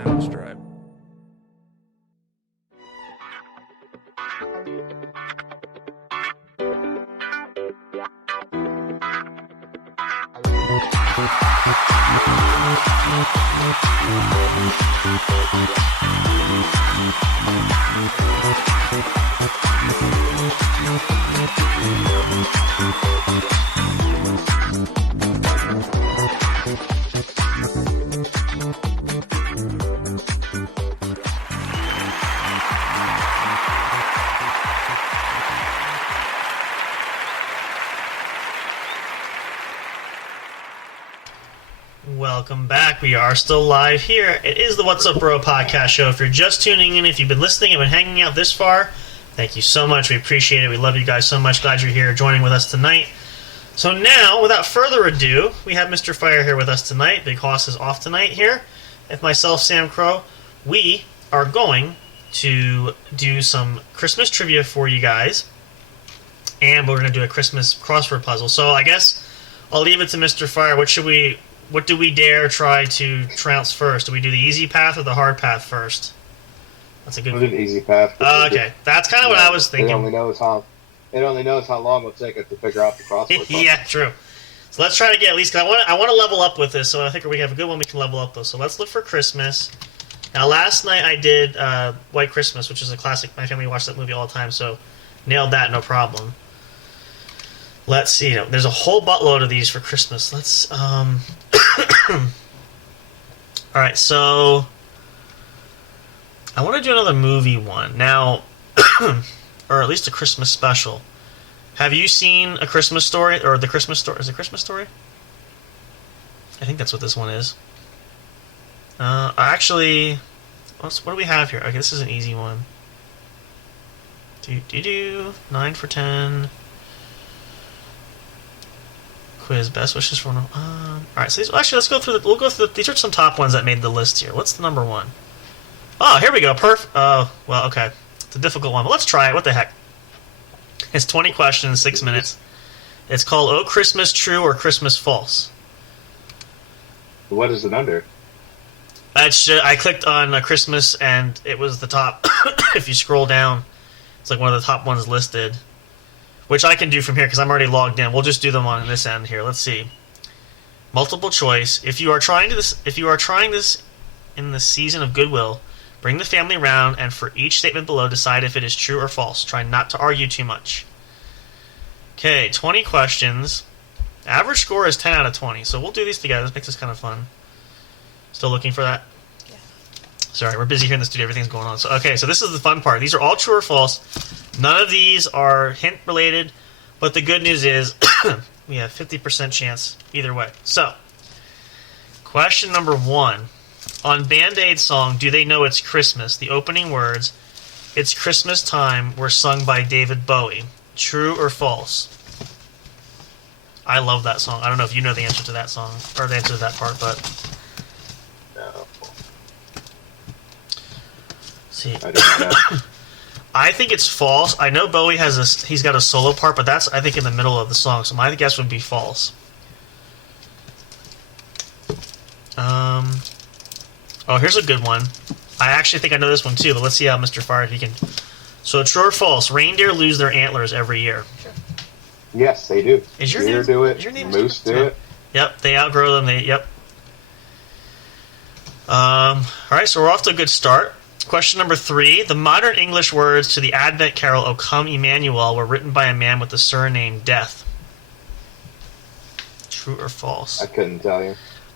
Soundstripe. Welcome back. We are still live here. It is the What's Up Bro podcast show. If you're just tuning in, if you've been listening and been hanging out this far, thank you so much. We appreciate it. We love you guys so much. Glad you're here joining with us tonight. So now, without further ado, we have Mr. Fire here with us tonight. Big Hoss is off tonight here. With myself, Sam Crow, we are going to do some Christmas trivia for you guys. And we're going to do a Christmas crossword puzzle. So I guess I'll leave it to Mr. Fire. What do we dare try to trounce first? Do we do the easy path or the hard path first? That's a good We'll do the easy path. Okay, that's kind of what I was thinking. It only knows how long it'll take us to figure out the crossword. Yeah, true. So let's try to get at least. I want to level up with this, so I think we have a good one we can level up with. So let's look for Christmas. Now, last night I did White Christmas, which is a classic. My family watched that movie all the time, so nailed that, no problem. Let's see. There's a whole buttload of these for Christmas. Let's. All right, so I want to do another movie one now, or at least a Christmas special. Have you seen A Christmas Story or The Christmas Story? Is it Christmas Story? I think that's what this one is. Actually, what do we have here? Okay, this is an easy one. 9 for 10. Quiz, best wishes for all right, so let's go through these are some top ones that made the list here. What's the number one? Oh, here we go. Well, okay. It's a difficult one, but let's try it. What the heck? It's 20 questions, 6 minutes. It's called Oh Christmas True or Christmas False. What is it under? I clicked on Christmas, and it was the top. If you scroll down, it's like one of the top ones listed. Which I can do from here because I'm already logged in. We'll just do them on this end here. Let's see. Multiple choice. If you are trying this in the season of goodwill, bring the family around and for each statement below decide if it is true or false. Try not to argue too much. Okay, 20 questions. Average score is 10 out of 20. So we'll do these together. This makes this kind of fun. Still looking for that? Yeah. Sorry, we're busy here in the studio. Everything's going on. So so this is the fun part. These are all true or false. None of these are hint related, but the good news is we have 50% chance either way. So, question number 1. On Band-Aid's song, Do They Know It's Christmas? The opening words, It's Christmas Time, were sung by David Bowie. True or false? I love that song. I don't know if you know the answer to that song, or the answer to that part, but... No. See. I don't know. I think it's false. I know Bowie he's got a solo part, but that's, I think, in the middle of the song, so my guess would be false. Oh, here's a good one. I actually think I know this one too, but let's see how Mr. Fire, if he can... So, true or false, reindeer lose their antlers every year? Yes, they do. Is your Deer name, do it. Is your name Moose do it. Yep, they outgrow them. Yep. All right, so we're off to a good start. Question number 3. The modern English words to the Advent carol O Come Emmanuel were written by a man with the surname Death. True or false? I couldn't tell you.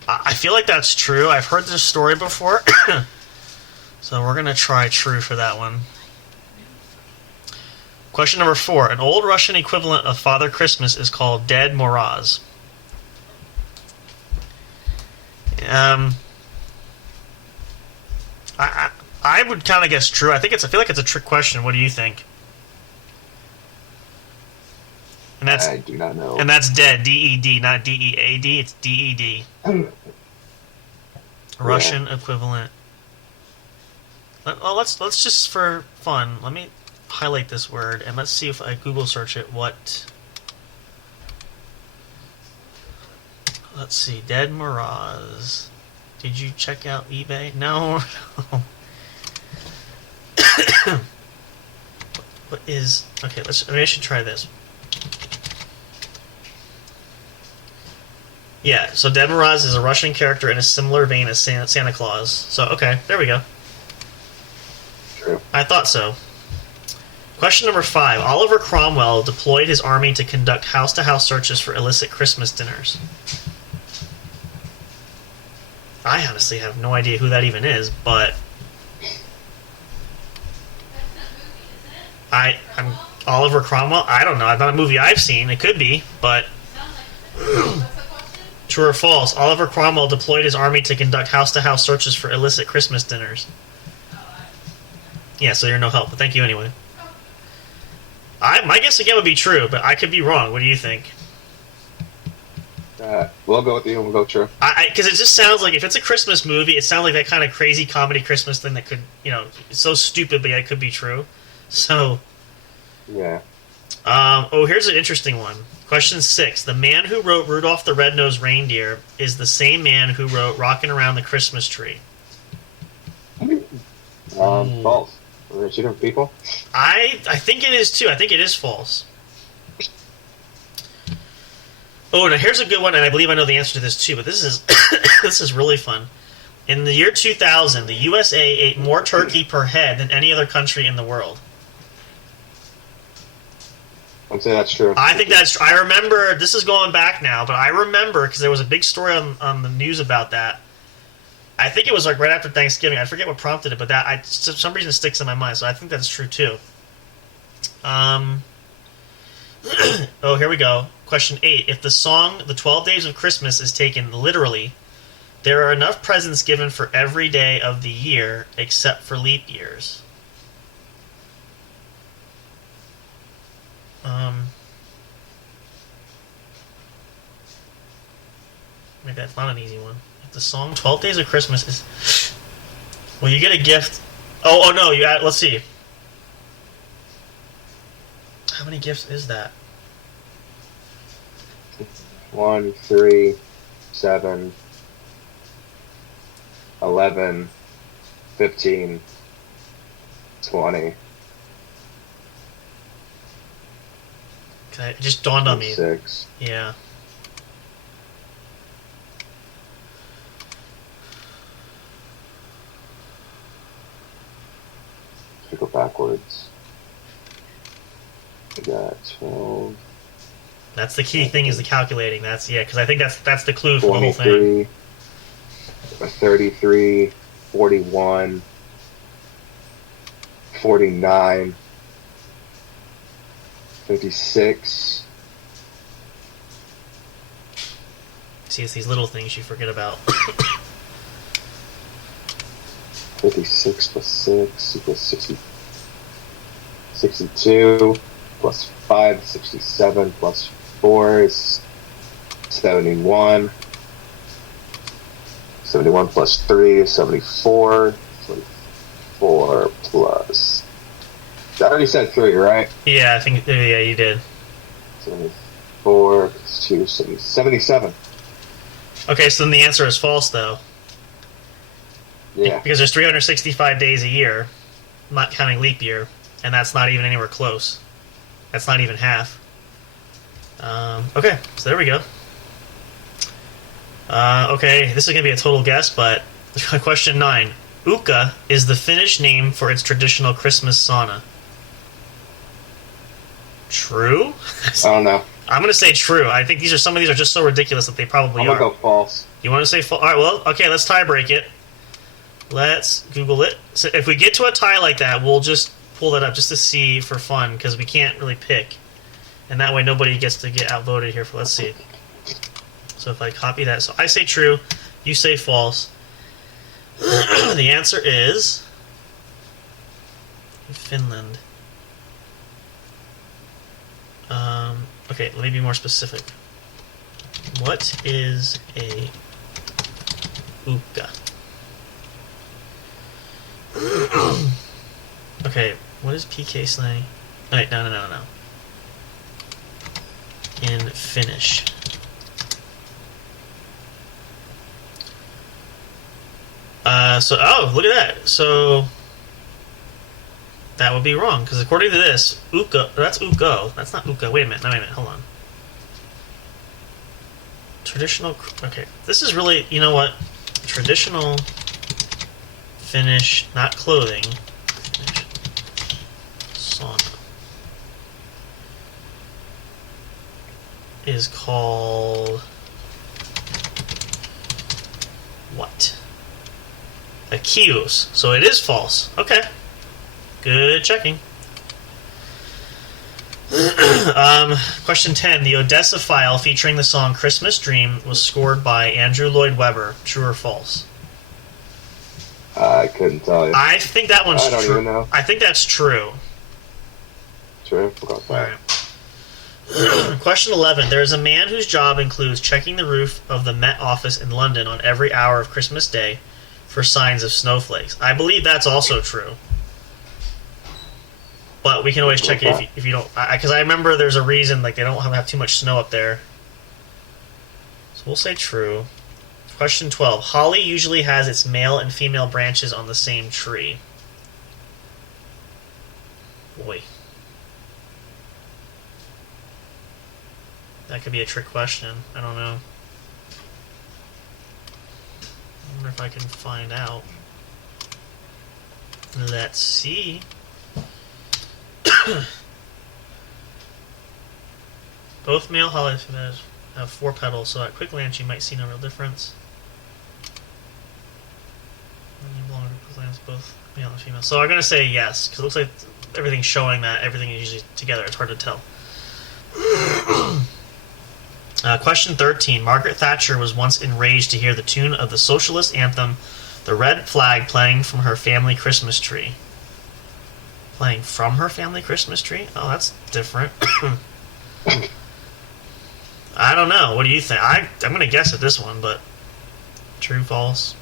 I feel like that's true. I've heard this story before. So we're going to try true for that one. Question number 4. An old Russian equivalent of Father Christmas is called Ded Moroz. I would kind of guess true. I feel like it's a trick question. What do you think? And I do not know. And that's dead. D-E-D, not D-E-A-D. It's D-E-D. Russian equivalent. Let's just for fun. Let me highlight this word and let's see if I Google search it. What? Let's see. Ded Moroz. Did you check out eBay? No. What is... Okay, I should try this. Yeah, so Ded Moroz is a Russian character in a similar vein as Santa Claus. So, okay, there we go. True. I thought so. Question number 5. Oliver Cromwell deployed his army to conduct house-to-house searches for illicit Christmas dinners. I honestly have no idea who that even is, but... I'm Oliver Cromwell? I don't know. It's not a movie I've seen. It could be, but... True or false? Oliver Cromwell deployed his army to conduct house-to-house searches for illicit Christmas dinners. Yeah, so you're no help, but thank you anyway. My guess again would be true, but I could be wrong. What do you think? We'll go with you. We'll go true. Because it just sounds like, if it's a Christmas movie, it sounds like that kind of crazy comedy Christmas thing that could, it's so stupid, but it could be true. So... Yeah. Here's an interesting one. Question 6. The man who wrote Rudolph the Red-Nosed Reindeer is the same man who wrote Rockin' Around the Christmas Tree. False. Are they two different people? I think it is, too. I think it is false. Oh, now here's a good one, and I believe I know the answer to this, too, but this is this is really fun. In the year 2000, the USA ate more turkey per head than any other country in the world. I'd say that's true. I think that's... I remember... This is going back now, but I remember, because there was a big story on the news about that. I think it was like right after Thanksgiving. I forget what prompted it, but for some reason it sticks in my mind, so I think that's true, too. Oh, here we go. Question 8. If the song The 12 Days of Christmas is taken literally, there are enough presents given for every day of the year except for leap years. Maybe that's not an easy one. If the song 12 Days of Christmas is... Well, you get a gift... Oh no, let's see. How many gifts is that? 1, 3, 7, 11, 15, 20. It just dawned on me. 6. Yeah. We go backwards. We got 12. That's the key thing, is the calculating. Because I think that's the clue for the whole thing. 33, 41, 49, 56. See, it's these little things you forget about. 56 plus 6 equals 60, 62 plus 5, 67 plus 4 is 71. 71 plus 3 is 74. 74 plus... I already said 3, right? Yeah, I think... Yeah, you did. 74 plus 2 is 77. Okay, so then the answer is false, though. Yeah. Because there's 365 days a year, not counting leap year, and that's not even anywhere close. That's not even half. Okay, so there we go. Okay, this is going to be a total guess, but question 9. Ukka is the Finnish name for its traditional Christmas sauna. True? I don't know. I'm going to say true. I think some of these are just so ridiculous that they probably are. I'm going to go false. You want to say false? All right, well, okay, let's tie break it. Let's Google it. So if we get to a tie like that, we'll just pull that up just to see for fun, because we can't really pick. And that way nobody gets to get outvoted here. Let's see. So if I copy that. So I say true, you say false. The answer is... Finland. Okay, let me be more specific. What is a ukka? Okay, what is PK slang? Alright, no. In Finnish. Look at that. So that would be wrong because according to this, Uko. That's Uko. That's not Uko. Wait a minute. Hold on. Traditional. Okay, this is really. You know what? Traditional Finnish, not clothing. Finnish sauna is called what? A kios. So it is false. Okay. Good checking. Question 10. The Odessa file featuring the song Christmas Dream was scored by Andrew Lloyd Webber. True or false? I couldn't tell you. I think that one's true. I don't even know. I think that's true. True? Forgot that. Alright. Question 11. There is a man whose job includes checking the roof of the Met Office in London on every hour of Christmas Day for signs of snowflakes. I believe that's also true. But we can always check it if you don't... Because I remember there's a reason like they don't have too much snow up there. So we'll say true. Question 12. Holly usually has its male and female branches on the same tree. Boy. That could be a trick question. I don't know. I wonder if I can find out. Let's see. Both male holly have 4 petals, so at quick glance you might see no real difference. Both male and female. So I'm going to say yes, because it looks like everything's showing that everything is usually together. It's hard to tell. Question 13. Margaret Thatcher was once enraged to hear the tune of the socialist anthem, The Red Flag, playing from her family Christmas tree. Playing from her family Christmas tree? Oh, that's different. I don't know. What do you think? I'm going to guess at this one, but true, false?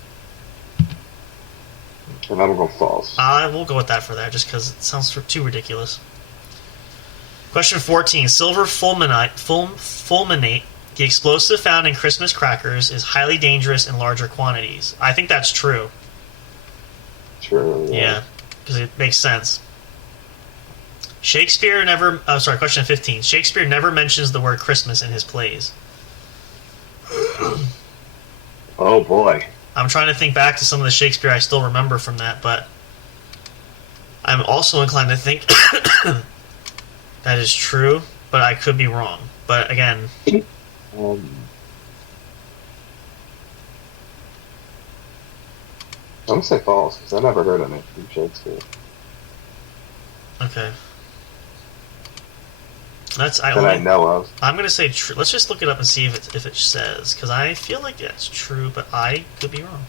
And I'm going to go false. We'll go with that for that, just because it sounds too ridiculous. Question 14. Silver fulminate, the explosive found in Christmas crackers, is highly dangerous in larger quantities. I think that's true. True. Yeah, because it makes sense. Shakespeare never... question 15. Shakespeare never mentions the word Christmas in his plays. Oh, boy. I'm trying to think back to some of the Shakespeare I still remember from that, but I'm also inclined to think that is true, but I could be wrong. But again... I'm going to say false, because I never heard of it from Shakespeare. Okay. I know of. I'm going to say true. Let's just look it up and see if it says, because I feel like it's true, but I could be wrong.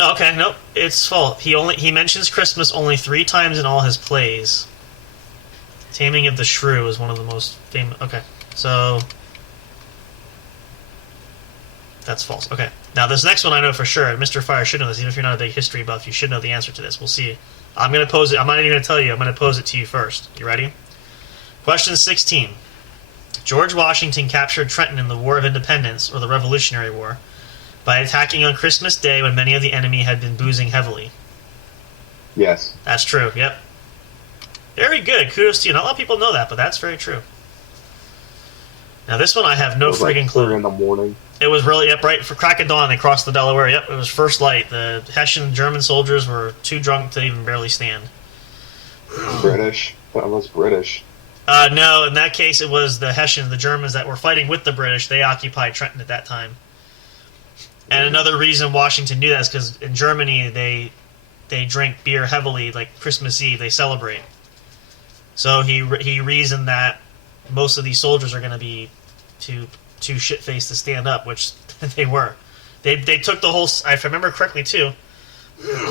Okay, nope, it's false. He mentions Christmas only 3 times in all his plays. Taming of the Shrew is one of the most famous. Okay, so that's false. Okay, now this next one I know for sure. Mr. Fire should know this, even if you're not a big history buff. You should know the answer to this. We'll see. I'm going to pose it. I'm not even going to tell you. I'm going to pose it to you first. You ready? Question 16. George Washington captured Trenton in the War of Independence, or the Revolutionary War, by attacking on Christmas Day when many of the enemy had been boozing heavily. Yes. That's true, yep. Very good. Kudos to you. Not a lot of people know that, but that's very true. Now this one I have no friggin' clue. 3 in the morning. It was really, yep, right for crack of dawn they crossed the Delaware. Yep, it was first light. The Hessian German soldiers were too drunk to even barely stand. British. That was British. No, in that case it was the Hessians, the Germans that were fighting with the British. They occupied Trenton at that time. And another reason Washington knew that is because in Germany they drink beer heavily, like Christmas Eve. They celebrate. So he reasoned that most of these soldiers are going to be too shit-faced to stand up, which they were. They took the whole... If I remember correctly, too,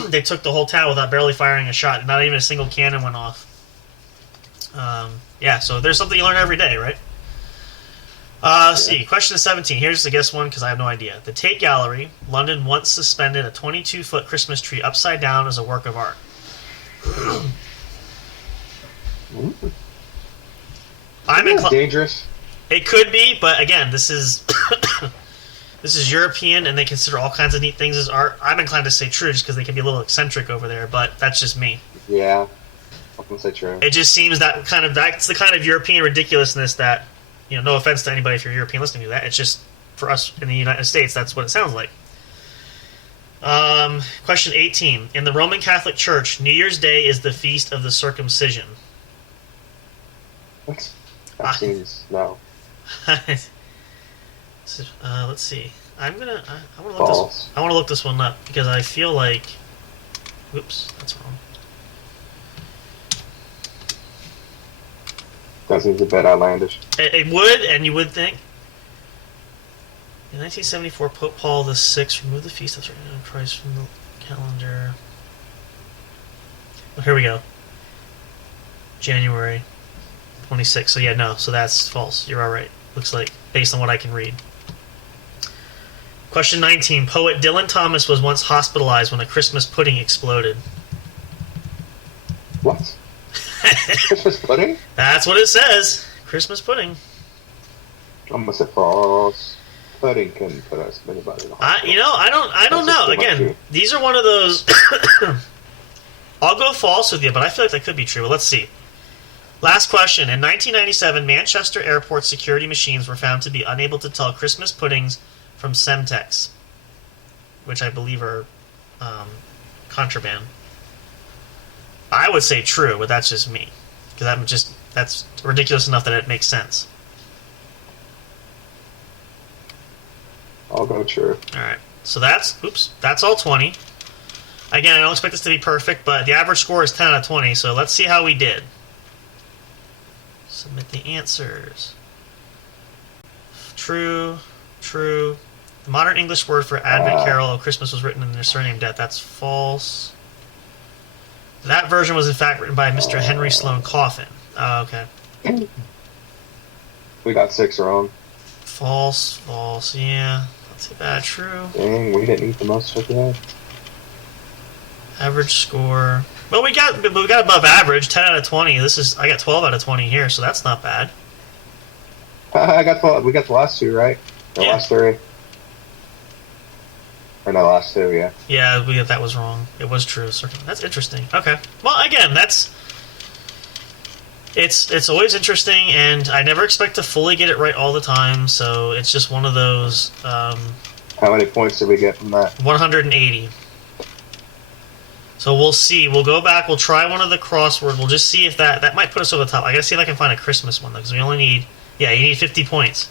they took the whole town without barely firing a shot. Not even a single cannon went off. Yeah, so there's something you learn every day, right? Let's see. Question 17. Here's the guess one, because I have no idea. The Tate Gallery, London, once suspended a 22-foot Christmas tree upside down as a work of art. Dangerous. It could be, but again, this is this is European and they consider all kinds of neat things as art, I'm inclined to say true just because they can be a little eccentric over there, but that's just me. Yeah, I'm gonna say true. It just seems that's the kind of European ridiculousness that, no offense to anybody if you're European listening to that, it's just, for us in the United States, that's what it sounds like. Question 18. In the Roman Catholic Church, New Year's Day is the feast of the circumcision. What? That seems no. Let's see. I want to look this one up because I feel like. Whoops, that's wrong. That seems a bit outlandish. It would, and you would think. In 1974, Pope Paul VI removed the feast of Christ from the calendar. Well, here we go. January 26th. So yeah, no. So that's false. You're all right. Looks like, based on what I can read. Question 19. Poet Dylan Thomas was once hospitalized when a Christmas pudding exploded. What? Christmas pudding? That's what it says. Christmas pudding. I'm gonna say false. Pudding can put us anybody in the hospital. I don't know. Again, these are one of those. I'll go false with you, but I feel like that could be true. But let's see. Last question. In 1997, Manchester Airport security machines were found to be unable to tell Christmas puddings from Semtex, which I believe are contraband. I would say true, but that's just me, because that's ridiculous enough that it makes sense. I'll go true. All right, so that's all 20. Again, I don't expect this to be perfect, but the average score is 10 out of 20, so let's see how we did. Submit the answers. True. The modern English word for Advent Carol of Christmas was written in their surname death. That's false. That version was in fact written by Mr. Henry Sloane Coffin. Oh, okay. We got 6 wrong. False, yeah. Not too bad. True. Dang, we didn't eat the most of that. Average score. Well, we got above average, 10 out of 20. I got 12 out of 20 here, so that's not bad. I got 12. We got the last 2, right? The last 3. Or no, the last 2, yeah. Yeah, that was wrong. It was true. That's interesting. Okay. Well, again, it's always interesting, and I never expect to fully get it right all the time, so it's just one of those... How many points did we get from that? 180. So we'll see. We'll go back. We'll try one of the crossword. We'll just see if that might put us over the top. I gotta see if I can find a Christmas one, though, because we only need... Yeah, you need 50 points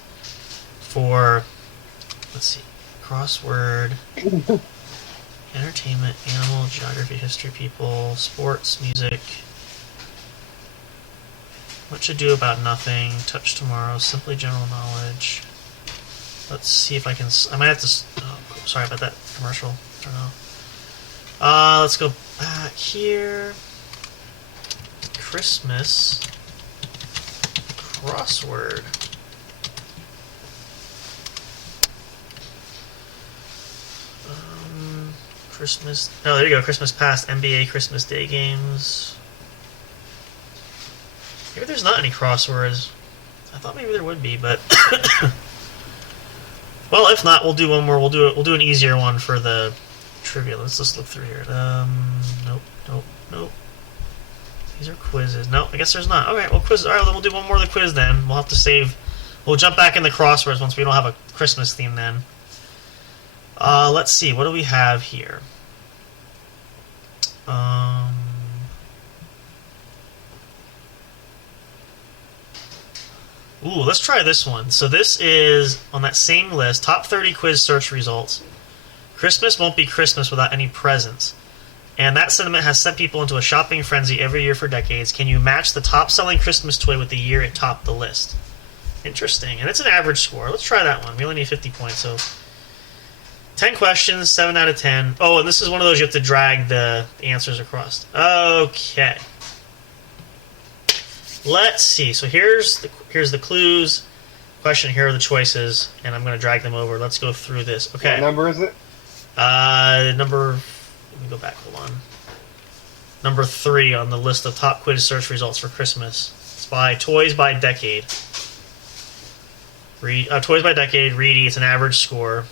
for... Let's see. Crossword... Entertainment, animal, geography, history, people, sports, music... What to do about nothing, touch tomorrow, simply general knowledge. Let's see if I can... I might have to... Oh, sorry about that commercial. I don't know. Let's go back here. Christmas crossword. Christmas... Oh, there you go. Christmas past, NBA Christmas Day games. Maybe there's not any crosswords. I thought maybe there would be, but... Well, if not, we'll do one more. We'll do an easier one for the trivia. Let's just look through here. Nope. These are quizzes. No, I guess there's not. Okay, well, quiz. All right, then we'll do one more of the quiz then. We'll have to save... We'll jump back in the crosswords once we don't have a Christmas theme then. Let's see. What do we have here? Ooh, let's try this one. So this is on that same list, top 30 quiz search results. Christmas won't be Christmas without any presents. And that sentiment has sent people into a shopping frenzy every year for decades. Can you match the top-selling Christmas toy with the year it topped the list? Interesting. And it's an average score. Let's try that one. We only need 50 points, so... 10 questions, 7 out of 10. Oh, and this is one of those you have to drag the answers across. Okay. Let's see. So here's the clues. Question. Here are the choices, and I'm going to drag them over. Let's go through this. Okay. What number is it? Number. Let me go back. Hold on. Number 3 on the list of top quiz search results for Christmas. It's by Toys by Decade. Toys by Decade. Reedy. It's an average score.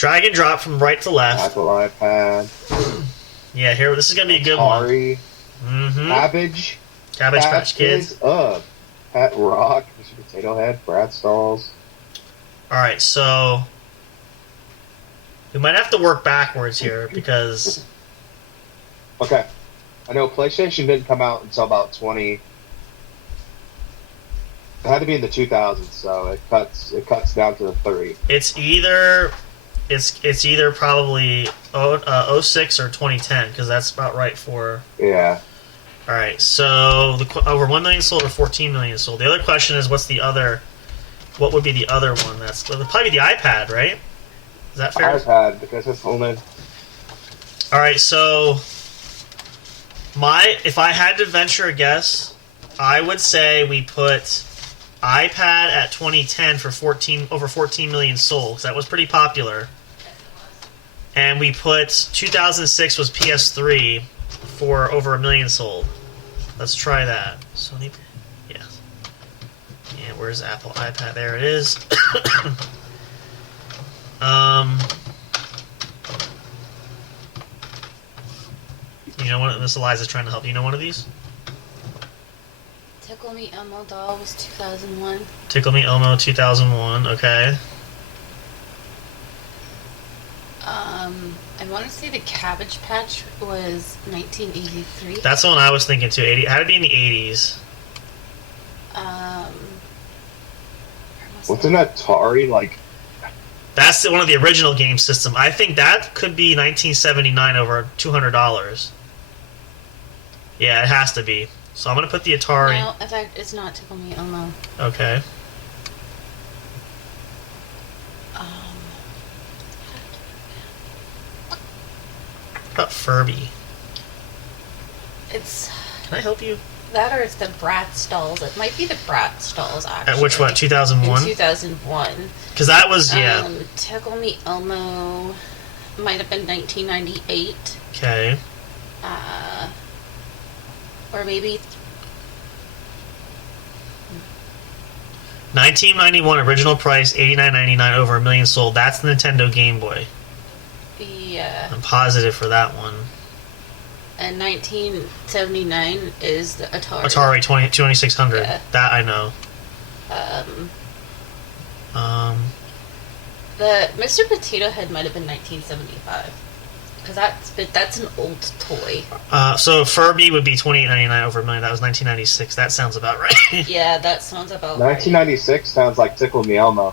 Drag and drop from right to left. Apple iPad. Yeah, here. This is gonna be a good one. Atari. Mm-hmm. Cabbage. Cabbage Patch Kids. Pet Rock. Mr. Potato Head. Brad Stalls. All right, so we might have to work backwards here because Okay. I know PlayStation didn't come out until about 20. It had to be in the 2000s, so it cuts down to the 30. it's either probably 06 or 2010 because that's about right for. Yeah. All right, so over 1 million sold or 14 million sold. The other question is, what would be the other one? That's probably the iPad, right? Is that fair? iPad, because it's only. All right, so if I had to venture a guess, I would say we put iPad at 2010 for over 14 million sold, 'cause that was pretty popular. And we put 2006 was PS3 for over 1 million sold. Let's try that. Sony, yeah. Yeah, where's Apple iPad? There it is. You know what? Miss Eliza's trying to help. You know one of these? Tickle Me Elmo Doll was 2001. Tickle Me Elmo 2001. Okay. I want to say the Cabbage Patch was 1983. That's the one I was thinking too. It had to be in the 80s. What's an Atari like? That's one of the original game system. I think that could be 1979 over $200. Yeah, it has to be. So I'm gonna put the Atari. No, in fact, it's not Tickle Me Elmo. Okay. What about Furby? It's Can I help you? that, or it's the Bratz Stalls. It might be the Bratz Stalls, actually. At which one? 2001? In 2001. Because that was, yeah. Tickle Me Elmo might have been 1998. Okay. Or maybe 1991 original price, $89.99 over 1 million sold. That's the Nintendo Game Boy. the I'm positive for that one. and 1979 is the Atari. Atari 2600. Yeah. That I know. The Mr. Potato Head might have been 1975 because that's an old toy. So Furby would be $28.99 over $1 million. That was 1996. That sounds about right. Yeah, that sounds about right. 1996 sounds like Tickle Me Elmo.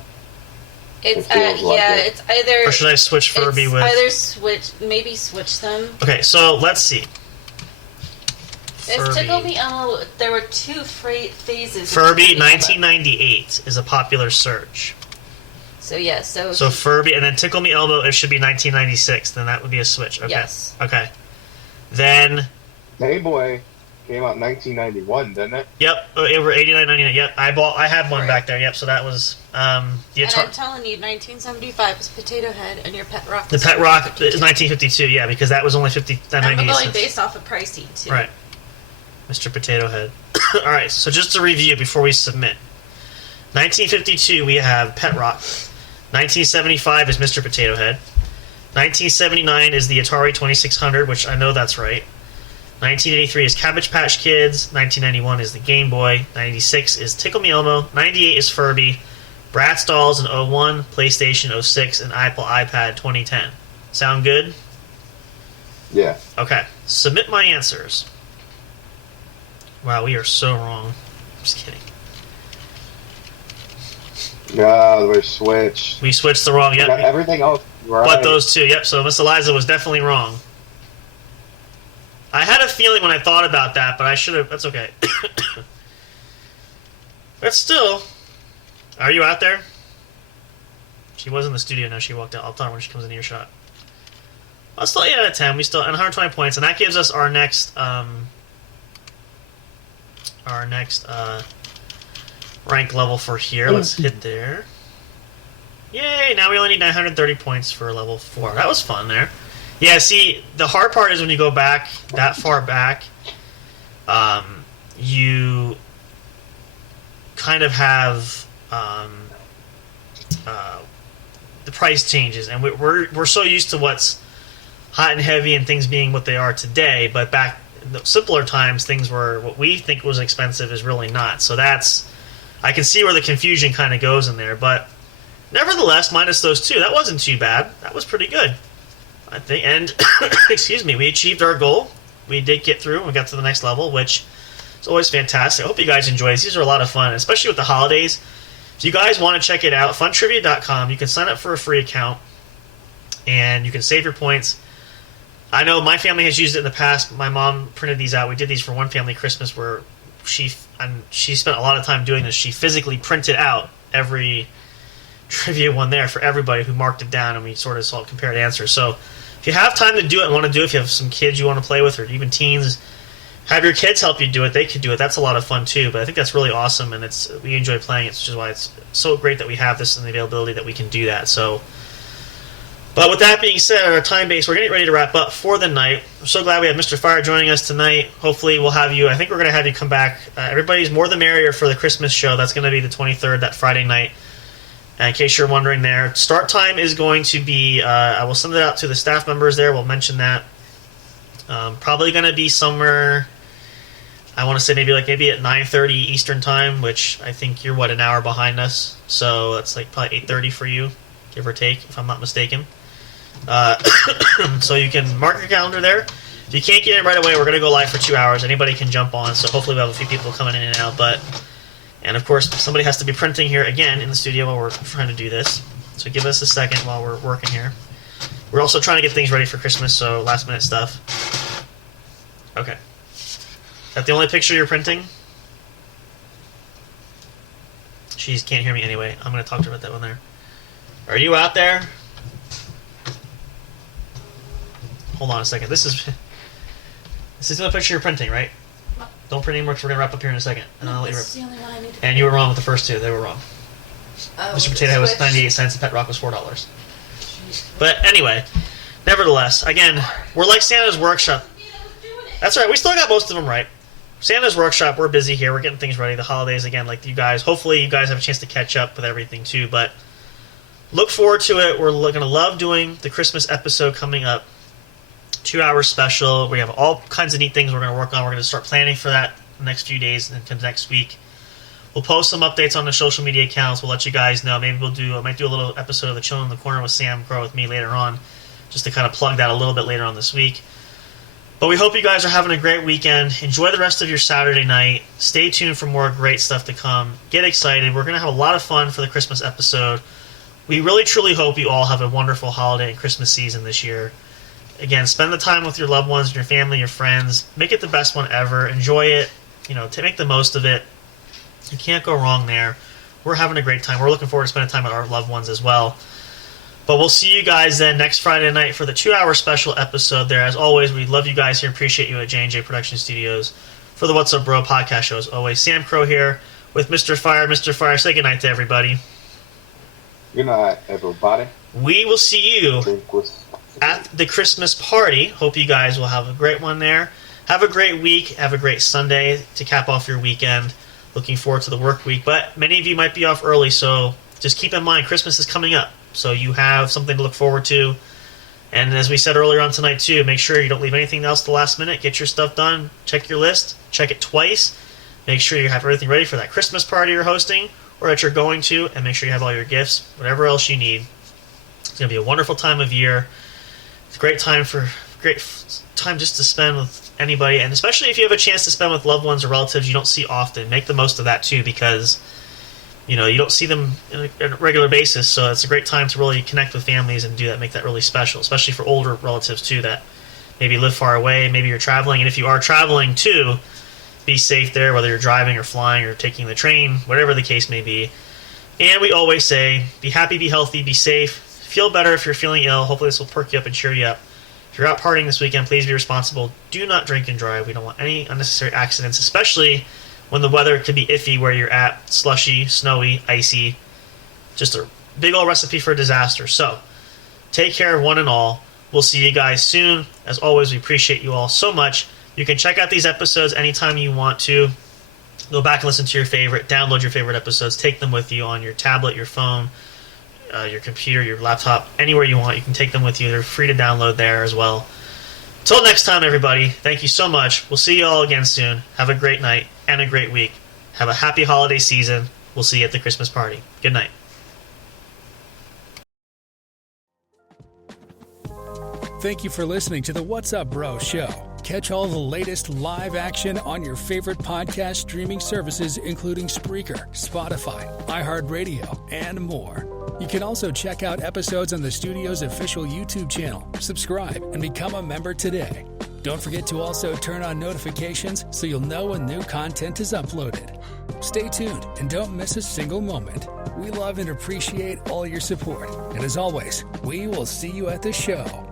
It's It feels like it. it's either Or should I switch Furby it's with? either switch them. Okay, so let's see. It's Tickle Me Elmo. There were two phases. of Furby Tickle Me Elmo. 1998 is a popular search. So yeah, so Furby, and then Tickle Me Elmo, it should be 1996. Then that would be a switch. Okay. Yes. Okay. Then, Game Boy came out in 1991, didn't it? yep, over $89.99. Yep, I had one Right. back there. Yep, so that was the and I'm Atari. telling you, 1975 was Potato Head, and your Pet Rock. The was Pet Rock 1952. is 1952. Yeah, because that was only 50. I'm going based off of pricing too. Right. Mr. Potato Head. All right, so just to review before we submit. 1952, we have Pet Rock. 1975 is Mr. Potato Head. 1979 is the Atari 2600, which I know that's right. 1983 is Cabbage Patch Kids. 1991 is the Game Boy. 96 is Tickle Me Elmo. 98 is Furby. Bratz Dolls in 01, PlayStation 06, and Apple iPad 2010. Sound good? Yeah. Okay, submit my answers. Wow, we are so wrong. I'm just kidding. No, we're switched. We switched the wrong. We got Yep. everything else right. But those two. Yep. So Miss Eliza was definitely wrong. I had a feeling when I thought about that, but I should have. That's okay. But still, are you out there? She was in the studio. Now she walked out. I'll tell her when she comes in earshot. Well, still 8 out of 10. We still and 120 points, and that gives us our next rank level for here. Let's hit there. Yay! Now we only need 930 points for level 4. That was fun there. Yeah, see, the hard part is when you go back that far back, you kind of have the price changes, and we're so used to what's hot and heavy and things being what they are today. But back in the simpler times, things were what we think was expensive is really not. So I can see where the confusion kind of goes in there. But nevertheless, minus those two, that wasn't too bad. That was pretty good, I think. And excuse me, we achieved our goal. We did get through. We got to the next level, which is always fantastic. I hope you guys enjoy these. These are a lot of fun, especially with the holidays. If you guys want to check it out, funtrivia.com. You can sign up for a free account, and you can save your points. I know my family has used it in the past. My mom printed these out. We did these for one family Christmas where she spent a lot of time doing this. She physically printed out every trivia one there for everybody who marked it down, and we sort of saw compared answers. So if you have time to do it and want to do it, if you have some kids you want to play with or even teens, have your kids help you do it. They could do it. That's a lot of fun too. But I think that's really awesome, and we enjoy playing it, which is why it's so great that we have this and the availability that we can do that. So, but with that being said, at our time base, we're getting ready to wrap up for the night. I'm so glad we have Mr. Fire joining us tonight. Hopefully we'll have you. I think we're going to have you come back. Everybody's more the merrier for the Christmas show. That's going to be the 23rd, that Friday night. And in case you're wondering there, start time is going to be, I will send it out to the staff members there. We'll mention that. Probably going to be somewhere, I want to say maybe at 9:30 Eastern time, which I think you're, an hour behind us. So that's probably 8:30 for you, give or take, if I'm not mistaken. So you can mark your calendar there. If you can't get in right away, we're going to go live for 2 hours. Anybody can jump on, so hopefully we'll have a few people coming in and out. And of course, somebody has to be printing here again in the studio while we're trying to do this. So give us a second while we're working here. We're also trying to get things ready for Christmas, so last minute stuff. Okay. Is that the only picture you're printing? She can't hear me anyway. I'm going to talk to her about that one there. Are you out there? Hold on a second. This is the only picture you're printing, right? Don't print anymore because we're going to wrap up here in a second. And I'll let you This is the only one I need to And you were wrong with the first two. They were wrong. Mr. Potato Head was switch. 98 cents and Pet Rock was $4. But anyway, nevertheless, again, we're like Santa's Workshop. That's right. We still got most of them right. Santa's Workshop, we're busy here. We're getting things ready. The holidays, again, like you guys. Hopefully you guys have a chance to catch up with everything too. But look forward to it. We're going to love doing the Christmas episode coming up. 2-hour special. We have all kinds of neat things we're going to work on. We're going to start planning for that the next few days and into next week. We'll post some updates on the social media accounts. We'll let you guys know. Maybe I might do a little episode of the Chillin' in the Corner with Sam Crow with me later on, just to kind of plug that a little bit later on this week. But we hope you guys are having a great weekend. Enjoy the rest of your Saturday night. Stay tuned for more great stuff to come. Get excited. We're going to have a lot of fun for the Christmas episode. We really, truly hope you all have a wonderful holiday and Christmas season this year. Again, spend the time with your loved ones, your family, your friends. Make it the best one ever. Enjoy it. To make the most of it. You can't go wrong there. We're having a great time. We're looking forward to spending time with our loved ones as well. But we'll see you guys then next Friday night for the 2-hour special episode there. As always, we love you guys here. Appreciate you at J&J Production Studios for the What's Up Bro podcast show. As always, Sam Crow here with Mr. Fire. Mr. Fire, say goodnight to everybody. Good night, everybody. We will see you at the Christmas party. Hope you guys will have a great one there. Have a great week. Have a great Sunday to cap off your weekend. Looking forward to the work week. But many of you might be off early, so just keep in mind Christmas is coming up. So you have something to look forward to. And as we said earlier on tonight too, make sure you don't leave anything else to the last minute. Get your stuff done. Check your list. Check it twice. Make sure you have everything ready for that Christmas party you're hosting or that you're going to. And make sure you have all your gifts, whatever else you need. It's going to be a wonderful time of year. It's a great time just to spend with anybody, and especially if you have a chance to spend with loved ones or relatives you don't see often. Make the most of that too, because you don't see them on a regular basis, so it's a great time to really connect with families and do that, make that really special, especially for older relatives too that maybe live far away, maybe you're traveling, and if you are traveling too, be safe there, whether you're driving or flying or taking the train, whatever the case may be. And we always say, be happy, be healthy, be safe. Feel better if you're feeling ill. Hopefully this will perk you up and cheer you up. If you're out partying this weekend, please be responsible. Do not drink and drive. We don't want any unnecessary accidents, especially when the weather could be iffy where you're at. Slushy, snowy, icy. Just a big old recipe for disaster. So, take care of one and all. We'll see you guys soon. As always, we appreciate you all so much. You can check out these episodes anytime you want to. Go back and listen to your favorite. Download your favorite episodes. Take them with you on your tablet, your phone, your computer, your laptop, anywhere you want. You can take them with you. They're free to download there as well. Till next time, everybody, thank you so much. We'll see you all again soon. Have a great night and a great week. Have a happy holiday season. We'll see you at the Christmas party. Good night. Thank you for listening to the What's Up Bro show. Catch all the latest live action on your favorite podcast streaming services, including Spreaker, Spotify, iHeartRadio, and more. You can also check out episodes on the studio's official YouTube channel. Subscribe and become a member today. Don't forget to also turn on notifications so you'll know when new content is uploaded. Stay tuned and don't miss a single moment. We love and appreciate all your support. And as always, we will see you at the show.